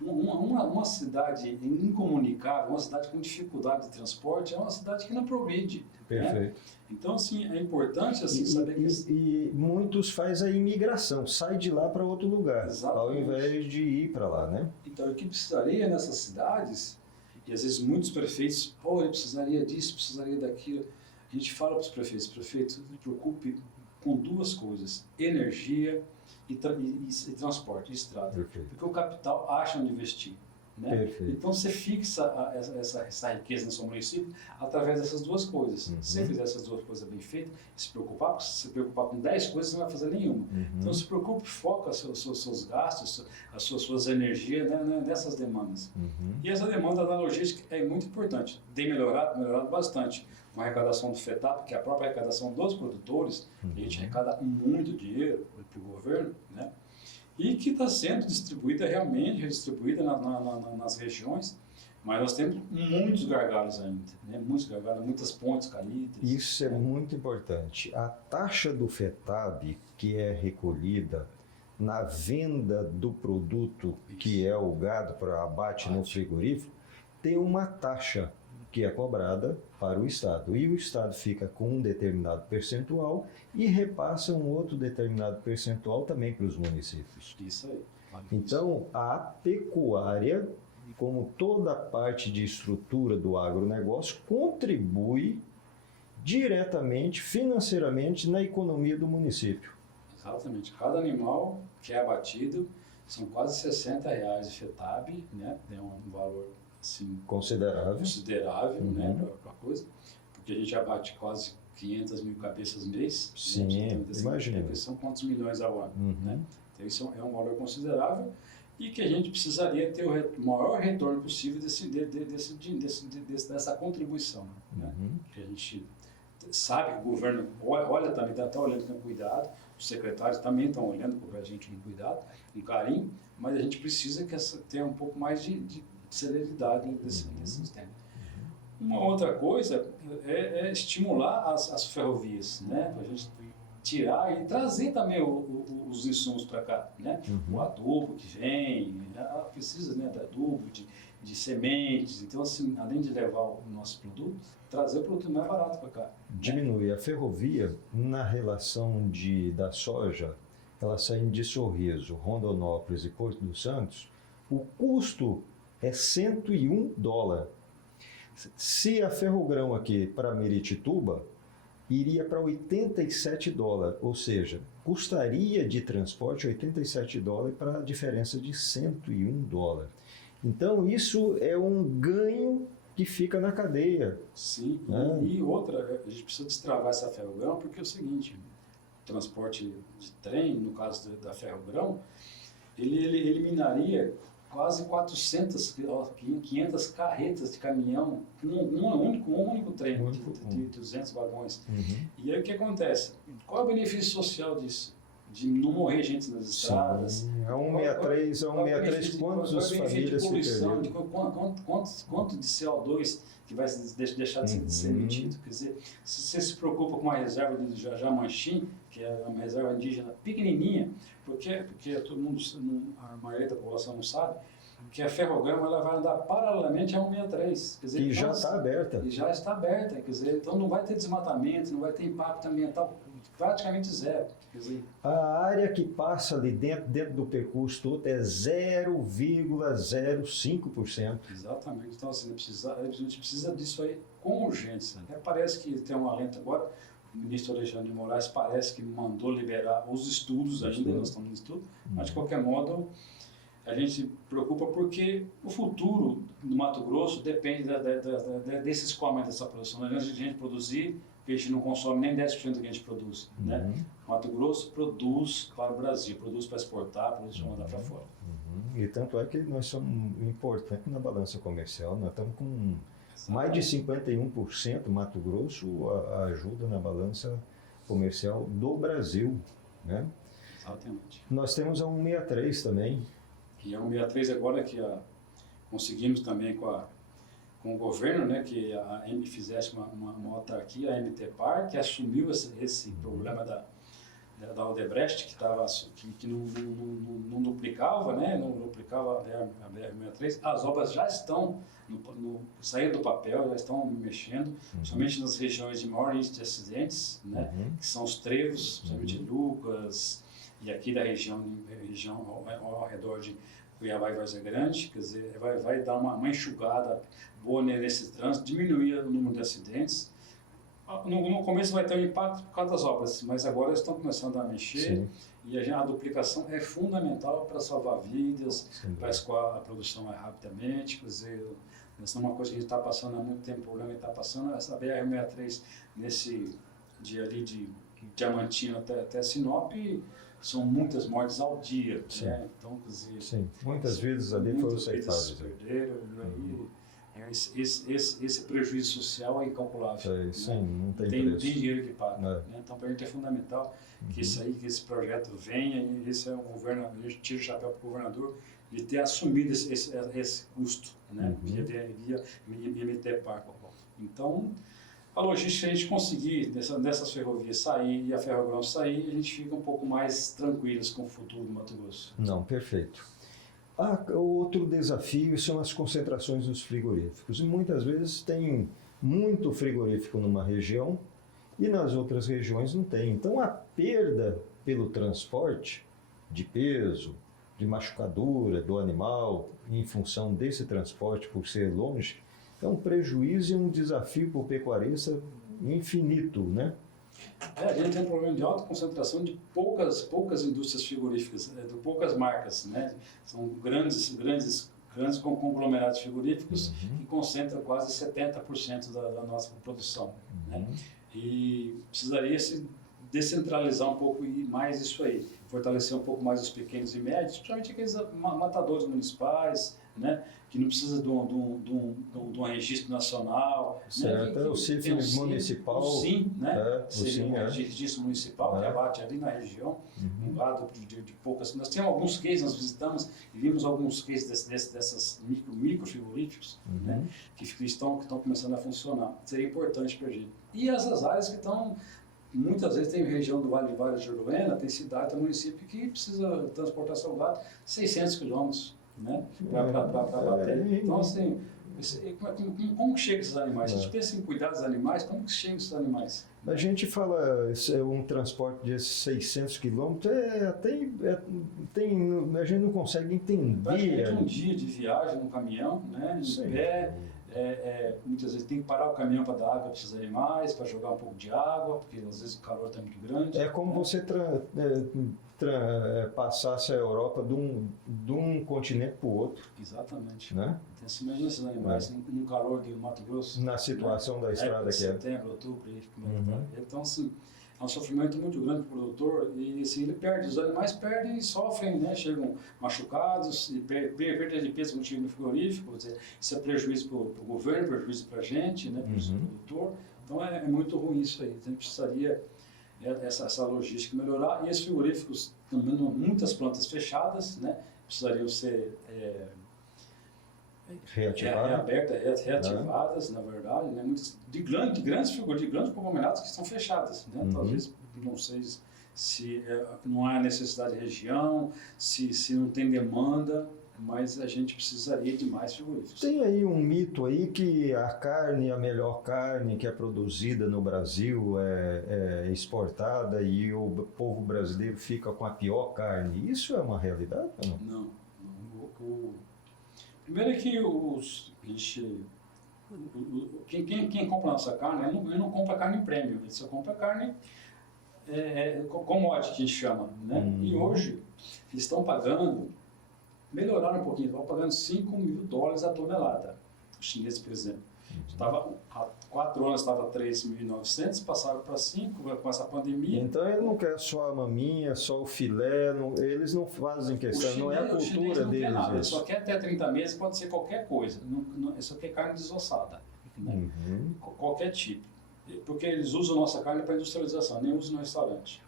Uma cidade incomunicável, uma cidade com dificuldade de transporte, é uma cidade que não progride. Perfeito. Né? Então, assim, é importante assim, saber que... E muitos fazem a imigração, sai de lá para outro lugar, Exatamente. ao invés de ir para lá, né? Então, o que precisaria nessas cidades, e às vezes muitos prefeitos, ele precisaria disso, precisaria daquilo. A gente fala para os prefeitos, prefeito, se preocupe com duas coisas, energia e transporte, estrada. Perfeito. Porque o capital acha onde investir. Né? Perfeito. Então você fixa essa riqueza no seu município através dessas duas coisas. Se você fizer essas duas coisas bem feitas, se você preocupar com 10 coisas, você não vai fazer nenhuma. Então se preocupe, foca seus gastos, as suas energias, né, nessas demandas. E essa demanda da logística é muito importante. Tem melhorado bastante. Com a arrecadação do FETAP, que é a própria arrecadação dos produtores, a gente arrecada muito dinheiro para o governo, né? E que está sendo realmente redistribuída nas regiões, mas nós temos muitos gargalos ainda, né? Muitos gargalos, muitas pontes caídas. Isso é muito importante. A taxa do FETAB, que é recolhida na venda do produto, que é o gado para abate no frigorífico, tem uma taxa que é cobrada para o Estado. E o Estado fica com um determinado percentual e repassa um outro determinado percentual também para os municípios. Isso aí. Então, a pecuária, como toda parte de estrutura do agronegócio, contribui diretamente, financeiramente, na economia do município. Exatamente. Cada animal que é abatido são quase R$60 de FETAB, né? É um valor assim, considerável, né, para a coisa, porque a gente abate quase 500 mil cabeças mês. Sim, né? imagina. São quantos milhões ao ano, né? Então isso é um valor considerável e que a gente precisaria ter o maior retorno possível dessa contribuição, né? Que a gente sabe que o governo olha também, está olhando com cuidado, os secretários também estão olhando para a gente com cuidado, com carinho, mas a gente precisa que tenha um pouco mais de celeridade desse sistema. Uma outra coisa é estimular as ferrovias, né? Para a gente tirar e trazer também os insumos para cá, né? O adubo que vem, precisa, né, de adubo, de sementes. Então, assim, além de levar o nosso produto, trazer o produto mais barato para cá. Diminui. A ferrovia, na relação da soja, ela saindo de Sorriso, Rondonópolis e Porto dos Santos, o custo é $101. Se a Ferrogrão aqui para Miritituba, iria para $87, ou seja, custaria de transporte $87 para a diferença de $101. Então isso é um ganho que fica na cadeia. Sim, e outra, a gente precisa destravar essa Ferrogrão, porque é o seguinte, o transporte de trem, no caso da Ferrogrão, ele eliminaria quase 500 carretas de caminhão, um único trem de 200 vagões. E aí o que acontece? Qual é o benefício social disso? De não morrer gente nas estradas? Sim, a 163, quantas famílias se perderam? Quanto de CO2 que vai deixar de ser emitido? Quer dizer, se você se preocupa com a reserva de Jamanchim, que é uma reserva indígena pequenininha, porque todo mundo, a maioria da população não sabe, que a Ferrogrão ela vai andar paralelamente à 163. Quer dizer, e já está aberta. E já está aberta, quer dizer, então não vai ter desmatamento, não vai ter impacto ambiental, praticamente zero. Quer dizer, a área que passa ali dentro do percurso todo é 0,05%. Exatamente. Então, assim, a gente precisa disso aí com urgência. Parece que tem um alento agora. O ministro Alexandre de Moraes parece que mandou liberar os estudos ainda, nós estamos no estudo, mas de qualquer modo a gente se preocupa porque o futuro do Mato Grosso depende desse escoamento dessa produção. Não adianta a gente produzir, porque a gente não consome nem 10% do que a gente produz. Né? O Mato Grosso produz para o Brasil, produz para exportar, produz para mandar para fora. E tanto é que nós somos importantes na balança comercial, nós estamos com mais de 51% Mato Grosso ajuda na balança comercial do Brasil, né? Exatamente. Nós temos a 163 também. E a 163 agora que conseguimos também com o governo, né, que a fizesse uma autarquia, a MTPAR, que assumiu esse problema da Odebrecht, que não duplicava, né? Não duplicava a BR-63. As obras já estão saindo do papel, já estão mexendo, somente nas regiões de maior índice de acidentes, né? Que são os trevos, principalmente Lucas, e aqui da região ao redor de Cuiabá e Várzea Grande. Quer dizer, vai dar uma enxugada boa nesse trânsito, diminuir o número de acidentes. No começo vai ter um impacto por causa das obras, mas agora eles estão começando a mexer. Sim. E a duplicação é fundamental para salvar vidas, para escoar a produção mais rapidamente. Quer dizer, essa é uma coisa que a gente está passando há muito tempo, o problema está passando. Essa BR-63, nesse dia ali de Diamantino até Sinop, são muitas mortes ao dia. Né? Então, quer dizer, sim. Muitas vidas ali foram ceifadas. Perderam, esse prejuízo social é incalculável. Né? Sim, não tem preço. Tem dinheiro que paga. Né? Então, para a gente é fundamental que esse projeto venha, e esse é o governo, a gente tira o chapéu para o governador de ter assumido esse custo, né? via MTPAR. Então, a logística, a gente conseguir dessas ferrovias sair e a Ferrogrão sair, a gente fica um pouco mais tranquilos com o futuro do Mato Grosso. Não, perfeito. Outro desafio são as concentrações dos frigoríficos. E muitas vezes tem muito frigorífico numa região e nas outras regiões não tem. Então a perda pelo transporte de peso, de machucadura do animal, em função desse transporte por ser longe, é um prejuízo e um desafio para o pecuarista infinito, né? A gente tem um problema de alta concentração de poucas indústrias frigoríficas, de poucas marcas, né? São grandes conglomerados frigoríficos que concentram quase 70% da nossa produção, né? E precisaria se descentralizar um pouco mais isso aí, fortalecer um pouco mais os pequenos e médios, principalmente aqueles matadores municipais, né? Que não precisa de um registro nacional. Certo, né? O CIF municipal. O SIM, né? O SIM, registro municipal que abate ali na região, um gado de poucas. Nós temos alguns cases, nós visitamos e vimos alguns cases dessas micro frigoríficos, né? Que estão começando a funcionar. Seria importante para a gente. E essas áreas que estão. Muitas vezes tem região do Vale de Várzea de Juruena, tem cidade, tem município que precisa transportar seu gado 600 quilômetros, né, para bater. Então, assim, como que chega esses animais? Se a gente pensa em cuidar dos animais, como que chegam esses animais? A gente fala um transporte de 600 quilômetros, a gente não consegue entender. Praticamente um dia de viagem no caminhão, né, em pé. Muitas vezes tem que parar o caminhão para dar água para esses animais, para jogar um pouco de água, porque às vezes o calor está muito grande. É como você passasse a Europa de um continente para o outro. Exatamente. Né? Então, você imagina esses animais no calor do Mato Grosso. Na situação da estrada que é. Setembro, outubro, então assim, é um sofrimento muito grande para o produtor e assim, ele perde, os animais perdem e sofrem, né? Chegam machucados, e perda de peso contínuo no frigorífico, isso é prejuízo para o governo, prejuízo para a gente, né? Para o produtor, então é muito ruim isso aí, então a gente precisaria essa logística melhorar e esses frigoríficos, também muitas plantas fechadas, né? Precisariam ser reativadas, na verdade, né? Muitos de grandes frigoríficos, de grandes conglomerados que estão fechadas, né? Talvez, não sei se não há necessidade de região, se não tem demanda, mas a gente precisaria de mais frigoríficos. Tem aí um mito aí que a melhor carne que é produzida no Brasil é exportada e o povo brasileiro fica com a pior carne. Isso é uma realidade ou não? Não. Primeiro é que quem compra a nossa carne, ele não compra carne premium, ele só compra carne commodity, que a gente chama, né? E hoje eles estão pagando, melhoraram um pouquinho, estão pagando $5.000 a tonelada, os chineses, por exemplo. Há 4 anos estava 3.900, passaram para 5 com essa pandemia. Então ele não quer só a maminha, só o filé, eles não fazem questão, não é a cultura deles. Nada, ele só quer até 30 meses, pode ser qualquer coisa, ele só quer carne desossada, né? Qualquer tipo, porque eles usam nossa carne para industrialização, nem usam no restaurante.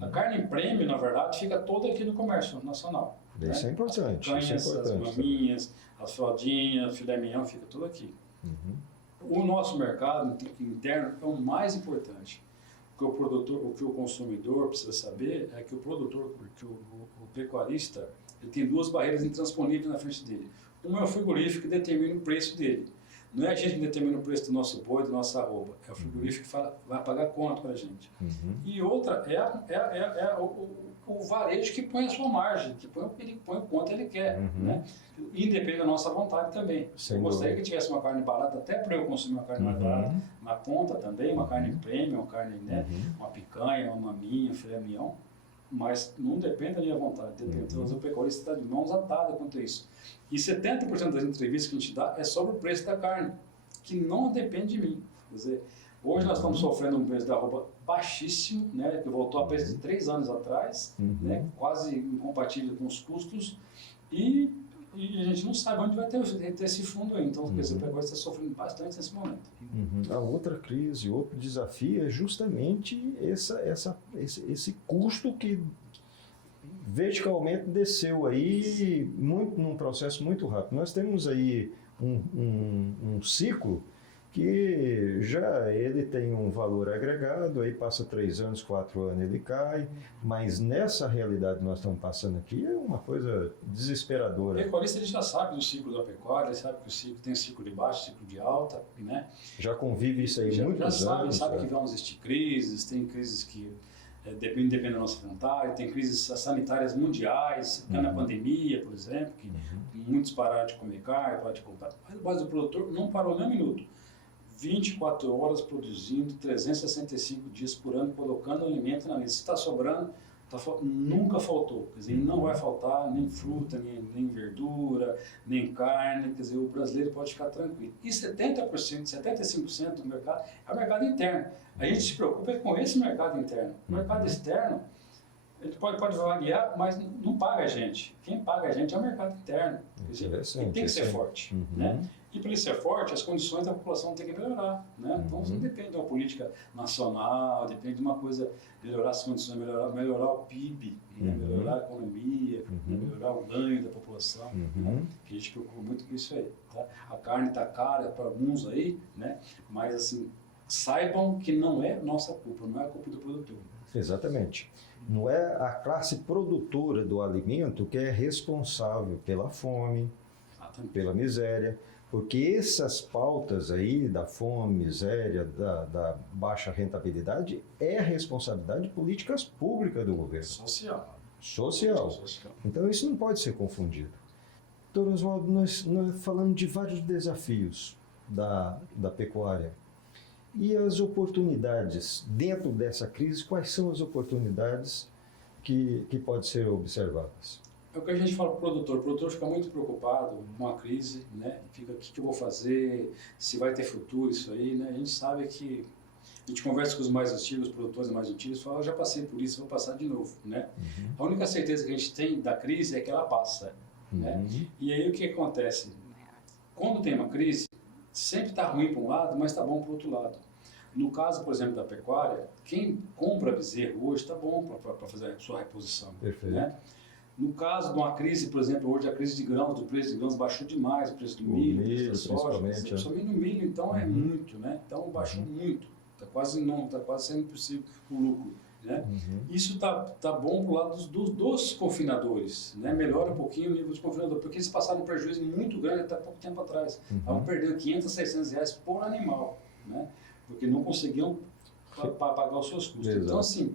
A carne premium, na verdade, fica toda aqui no comércio nacional. Isso, né? É importante. As maminhas, as fraldinhas, filé mignon, fica tudo aqui. O nosso mercado interno é o mais importante. o que o consumidor precisa saber é que o produtor, que o pecuarista, ele tem duas barreiras intransponíveis na frente dele. Uma é o frigorífico que determina o preço dele. Não é a gente que determina o preço do nosso boi, da nossa arroba. É o frigorífico que fala, vai pagar quanto para a gente. E outra é o varejo que põe a sua margem, que põe o quanto ele quer. Né? Independe da nossa vontade também. Eu gostaria que tivesse uma carne barata, até para eu consumir uma carne mais barata, na ponta também, uma carne premium, uma carne, né, uma picanha, uma maminha, um filé mignon. Mas não depende da minha vontade. Então, o pecuarista está de mãos atadas quanto a isso. E 70% das entrevistas que a gente dá é sobre o preço da carne, que não depende de mim. Quer dizer, hoje nós estamos sofrendo um preço da arroba baixíssimo, né, que voltou a preço de 3 anos atrás, né, quase incompatível com os custos, e a gente não sabe onde vai ter esse fundo aí. Então, o pecuarista está sofrendo bastante nesse momento. A outra crise, outro desafio é justamente esse custo que verticalmente desceu aí num processo muito rápido. Nós temos aí um ciclo que já ele tem um valor agregado, aí passa 3 anos, 4 anos ele cai, mas nessa realidade que nós estamos passando aqui é uma coisa desesperadora. O pecuarista ele já sabe do ciclo da pecuária, ele sabe que o ciclo tem ciclo de baixa, ciclo de alta, né? Já convive isso aí muitos anos. Sabe que vão existir crises, tem crises que depende da nossa vontade, tem crises sanitárias mundiais, na pandemia, por exemplo, que muitos pararam de comer carne, pararam de comprar. Mas o produtor não parou nem um minuto. 24 horas produzindo, 365 dias por ano, colocando alimento na mesa. Se está sobrando, nunca faltou. Quer dizer, não vai faltar nem fruta, nem verdura, nem carne. Quer dizer, o brasileiro pode ficar tranquilo. E 70%, 75% do mercado é o mercado interno. A gente se preocupa com esse mercado interno. O mercado externo, ele pode variar, mas não paga a gente. Quem paga a gente é o mercado interno. Quer dizer, ele tem que ser forte. Né? E para ele ser forte, as condições da população têm que melhorar. Né? Então, isso não depende de uma política nacional, depende de uma coisa, melhorar as condições, melhorar o PIB, né? Melhorar a economia, melhorar o ganho da população. Né? Que a gente preocupa muito com isso aí. Tá? A carne está cara para alguns aí, né? Mas assim, saibam que não é nossa culpa, não é a culpa do produtor. Exatamente. Não é a classe produtora do alimento que é responsável pela fome, pela miséria, porque essas pautas aí da fome, miséria, da baixa rentabilidade é responsabilidade de políticas públicas do governo. Social. Então isso não pode ser confundido. Doutor Oswaldo, nós falamos de vários desafios da pecuária. E as oportunidades dentro dessa crise, quais são as oportunidades que podem ser observadas? É o que a gente fala para o produtor. O produtor fica muito preocupado com a crise, né? Fica, o que eu vou fazer, se vai ter futuro isso aí, né? A gente sabe que a gente conversa com os mais antigos, os produtores mais antigos, fala, eu já passei por isso, vou passar de novo, né? A única certeza que a gente tem da crise é que ela passa, né? E aí o que acontece? Quando tem uma crise, sempre está ruim para um lado, mas está bom para o outro lado. No caso, por exemplo, da pecuária, quem compra bezerro hoje está bom para fazer a sua reposição. Perfeito. Né? No caso de uma crise, por exemplo, hoje a crise de grãos, o preço de grãos baixou demais, o preço do milho, o preço da soja, principalmente no milho, então é muito, né? Então baixou muito, está quase sendo impossível o lucro, né? Isso tá bom pro lado dos confinadores, né? Melhora um pouquinho o nível dos confinadores, porque eles passaram um prejuízo muito grande até pouco tempo atrás, estavam perdendo 500 a 600 reais por animal, né? Porque não conseguiam pagar os seus custos. Exato. Então assim,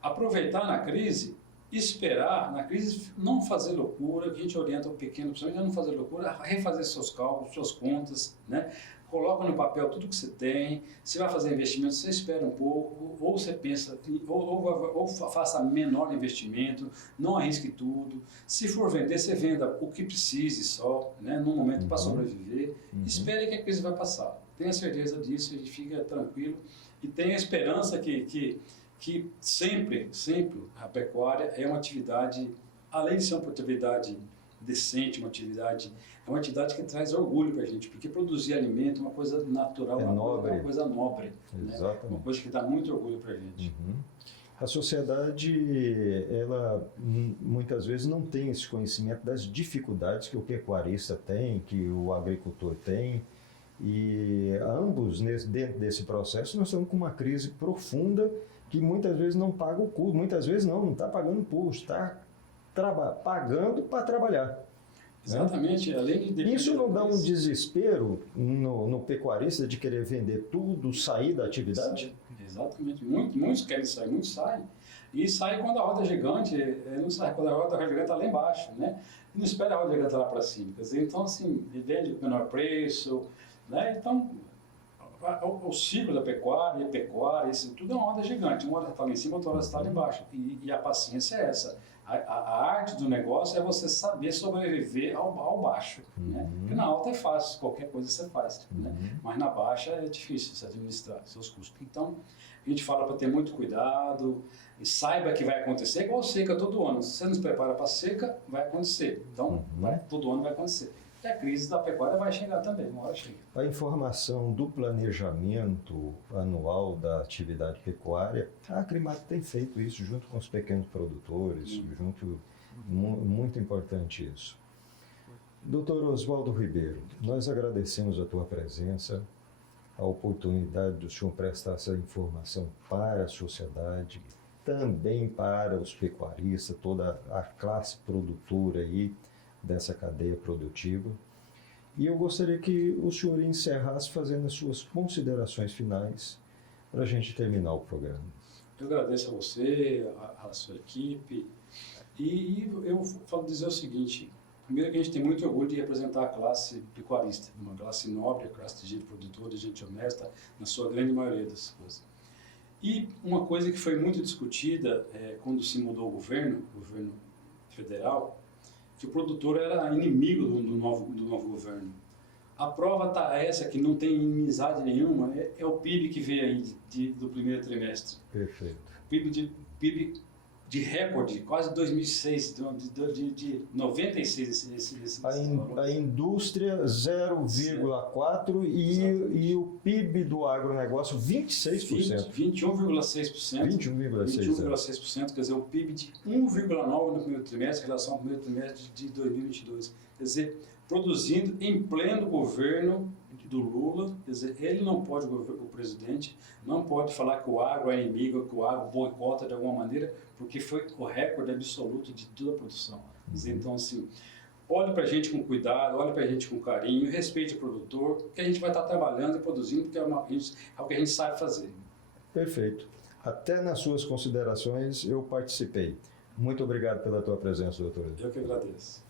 aproveitar na crise, esperar, na crise, não fazer loucura, que a gente orienta o pequeno, principalmente a não fazer loucura, a refazer seus cálculos, suas contas, né? Coloca no papel tudo que você tem, se vai fazer investimento, você espera um pouco, ou você pensa, ou faça menor investimento, não arrisque tudo. Se for vender, você venda o que precise só, né? No momento para sobreviver. Espere que a crise vai passar. Tenha certeza disso, a gente fica tranquilo e tenha esperança que sempre a pecuária é uma atividade, além de ser uma atividade decente, é uma atividade que traz orgulho para a gente, porque produzir alimento é uma coisa natural, uma coisa nobre, né? Uma coisa que dá muito orgulho para a gente. A sociedade, ela muitas vezes não tem esse conhecimento das dificuldades que o pecuarista tem, que o agricultor tem, e ambos estamos dentro desse processo, nós estamos com uma crise profunda que muitas vezes não paga o custo, muitas vezes não está pagando imposto, está pagando para trabalhar. Exatamente, além de... Isso não dá um desespero no pecuarista de querer vender tudo, sair da atividade? Exatamente, muitos querem sair, muitos saem. E sai quando a roda é gigante, não sai quando a roda gigante está lá embaixo, né? E não espera a roda gigante lá para cima. Quer dizer, então, assim, vende com menor preço, né? Então, o ciclo da pecuária, isso tudo é uma roda gigante. Uma hora está lá em cima, outra hora está lá embaixo. E a paciência é essa. A arte do negócio é você saber sobreviver ao baixo, né? Porque na alta é fácil, qualquer coisa você faz, né? Mas na baixa é difícil você administrar seus custos. Então, a gente fala para ter muito cuidado e saiba que vai acontecer, igual seca todo ano. Se você não se prepara para seca, vai acontecer. Então, todo ano vai acontecer. E a crise da pecuária vai chegar também, uma hora chega. A informação do planejamento anual da atividade pecuária, a Acrimate tem feito isso junto com os pequenos produtores, muito importante isso. Doutor Oswaldo Ribeiro, nós agradecemos a tua presença, a oportunidade do senhor prestar essa informação para a sociedade, também para os pecuaristas, toda a classe produtora aí dessa cadeia produtiva. E eu gostaria que o senhor encerrasse fazendo as suas considerações finais para a gente terminar o programa. Eu agradeço a você, a sua equipe, e eu falo dizer o seguinte: primeiro que a gente tem muito orgulho de representar a classe pecuarista, uma classe nobre, a classe de gente produtora, de gente honesta, na sua grande maioria das coisas. E uma coisa que foi muito discutida quando se mudou o governo federal, que o produtor era inimigo do novo governo. A prova está essa, que não tem inimizade nenhuma, é o PIB que veio aí do primeiro trimestre. Perfeito. PIB de recorde, quase 2006, de 96 a indústria 0,4% e o PIB do agronegócio 26%. 21,6%. 21,6%. Quer dizer, o PIB de 1,9% no primeiro trimestre em relação ao primeiro trimestre de 2022. Quer dizer, produzindo em pleno governo do Lula. Quer dizer, ele não pode, o presidente, não pode falar que o agro é inimigo, que o agro boicota de alguma maneira, porque foi o recorde absoluto de toda a produção. Quer dizer, então, assim, olhe para a gente com cuidado, olhe para a gente com carinho, respeite o produtor, que a gente vai estar trabalhando e produzindo, porque é o que a gente sabe fazer. Perfeito. Até nas suas considerações eu participei. Muito obrigado pela tua presença, doutor. Eu que agradeço.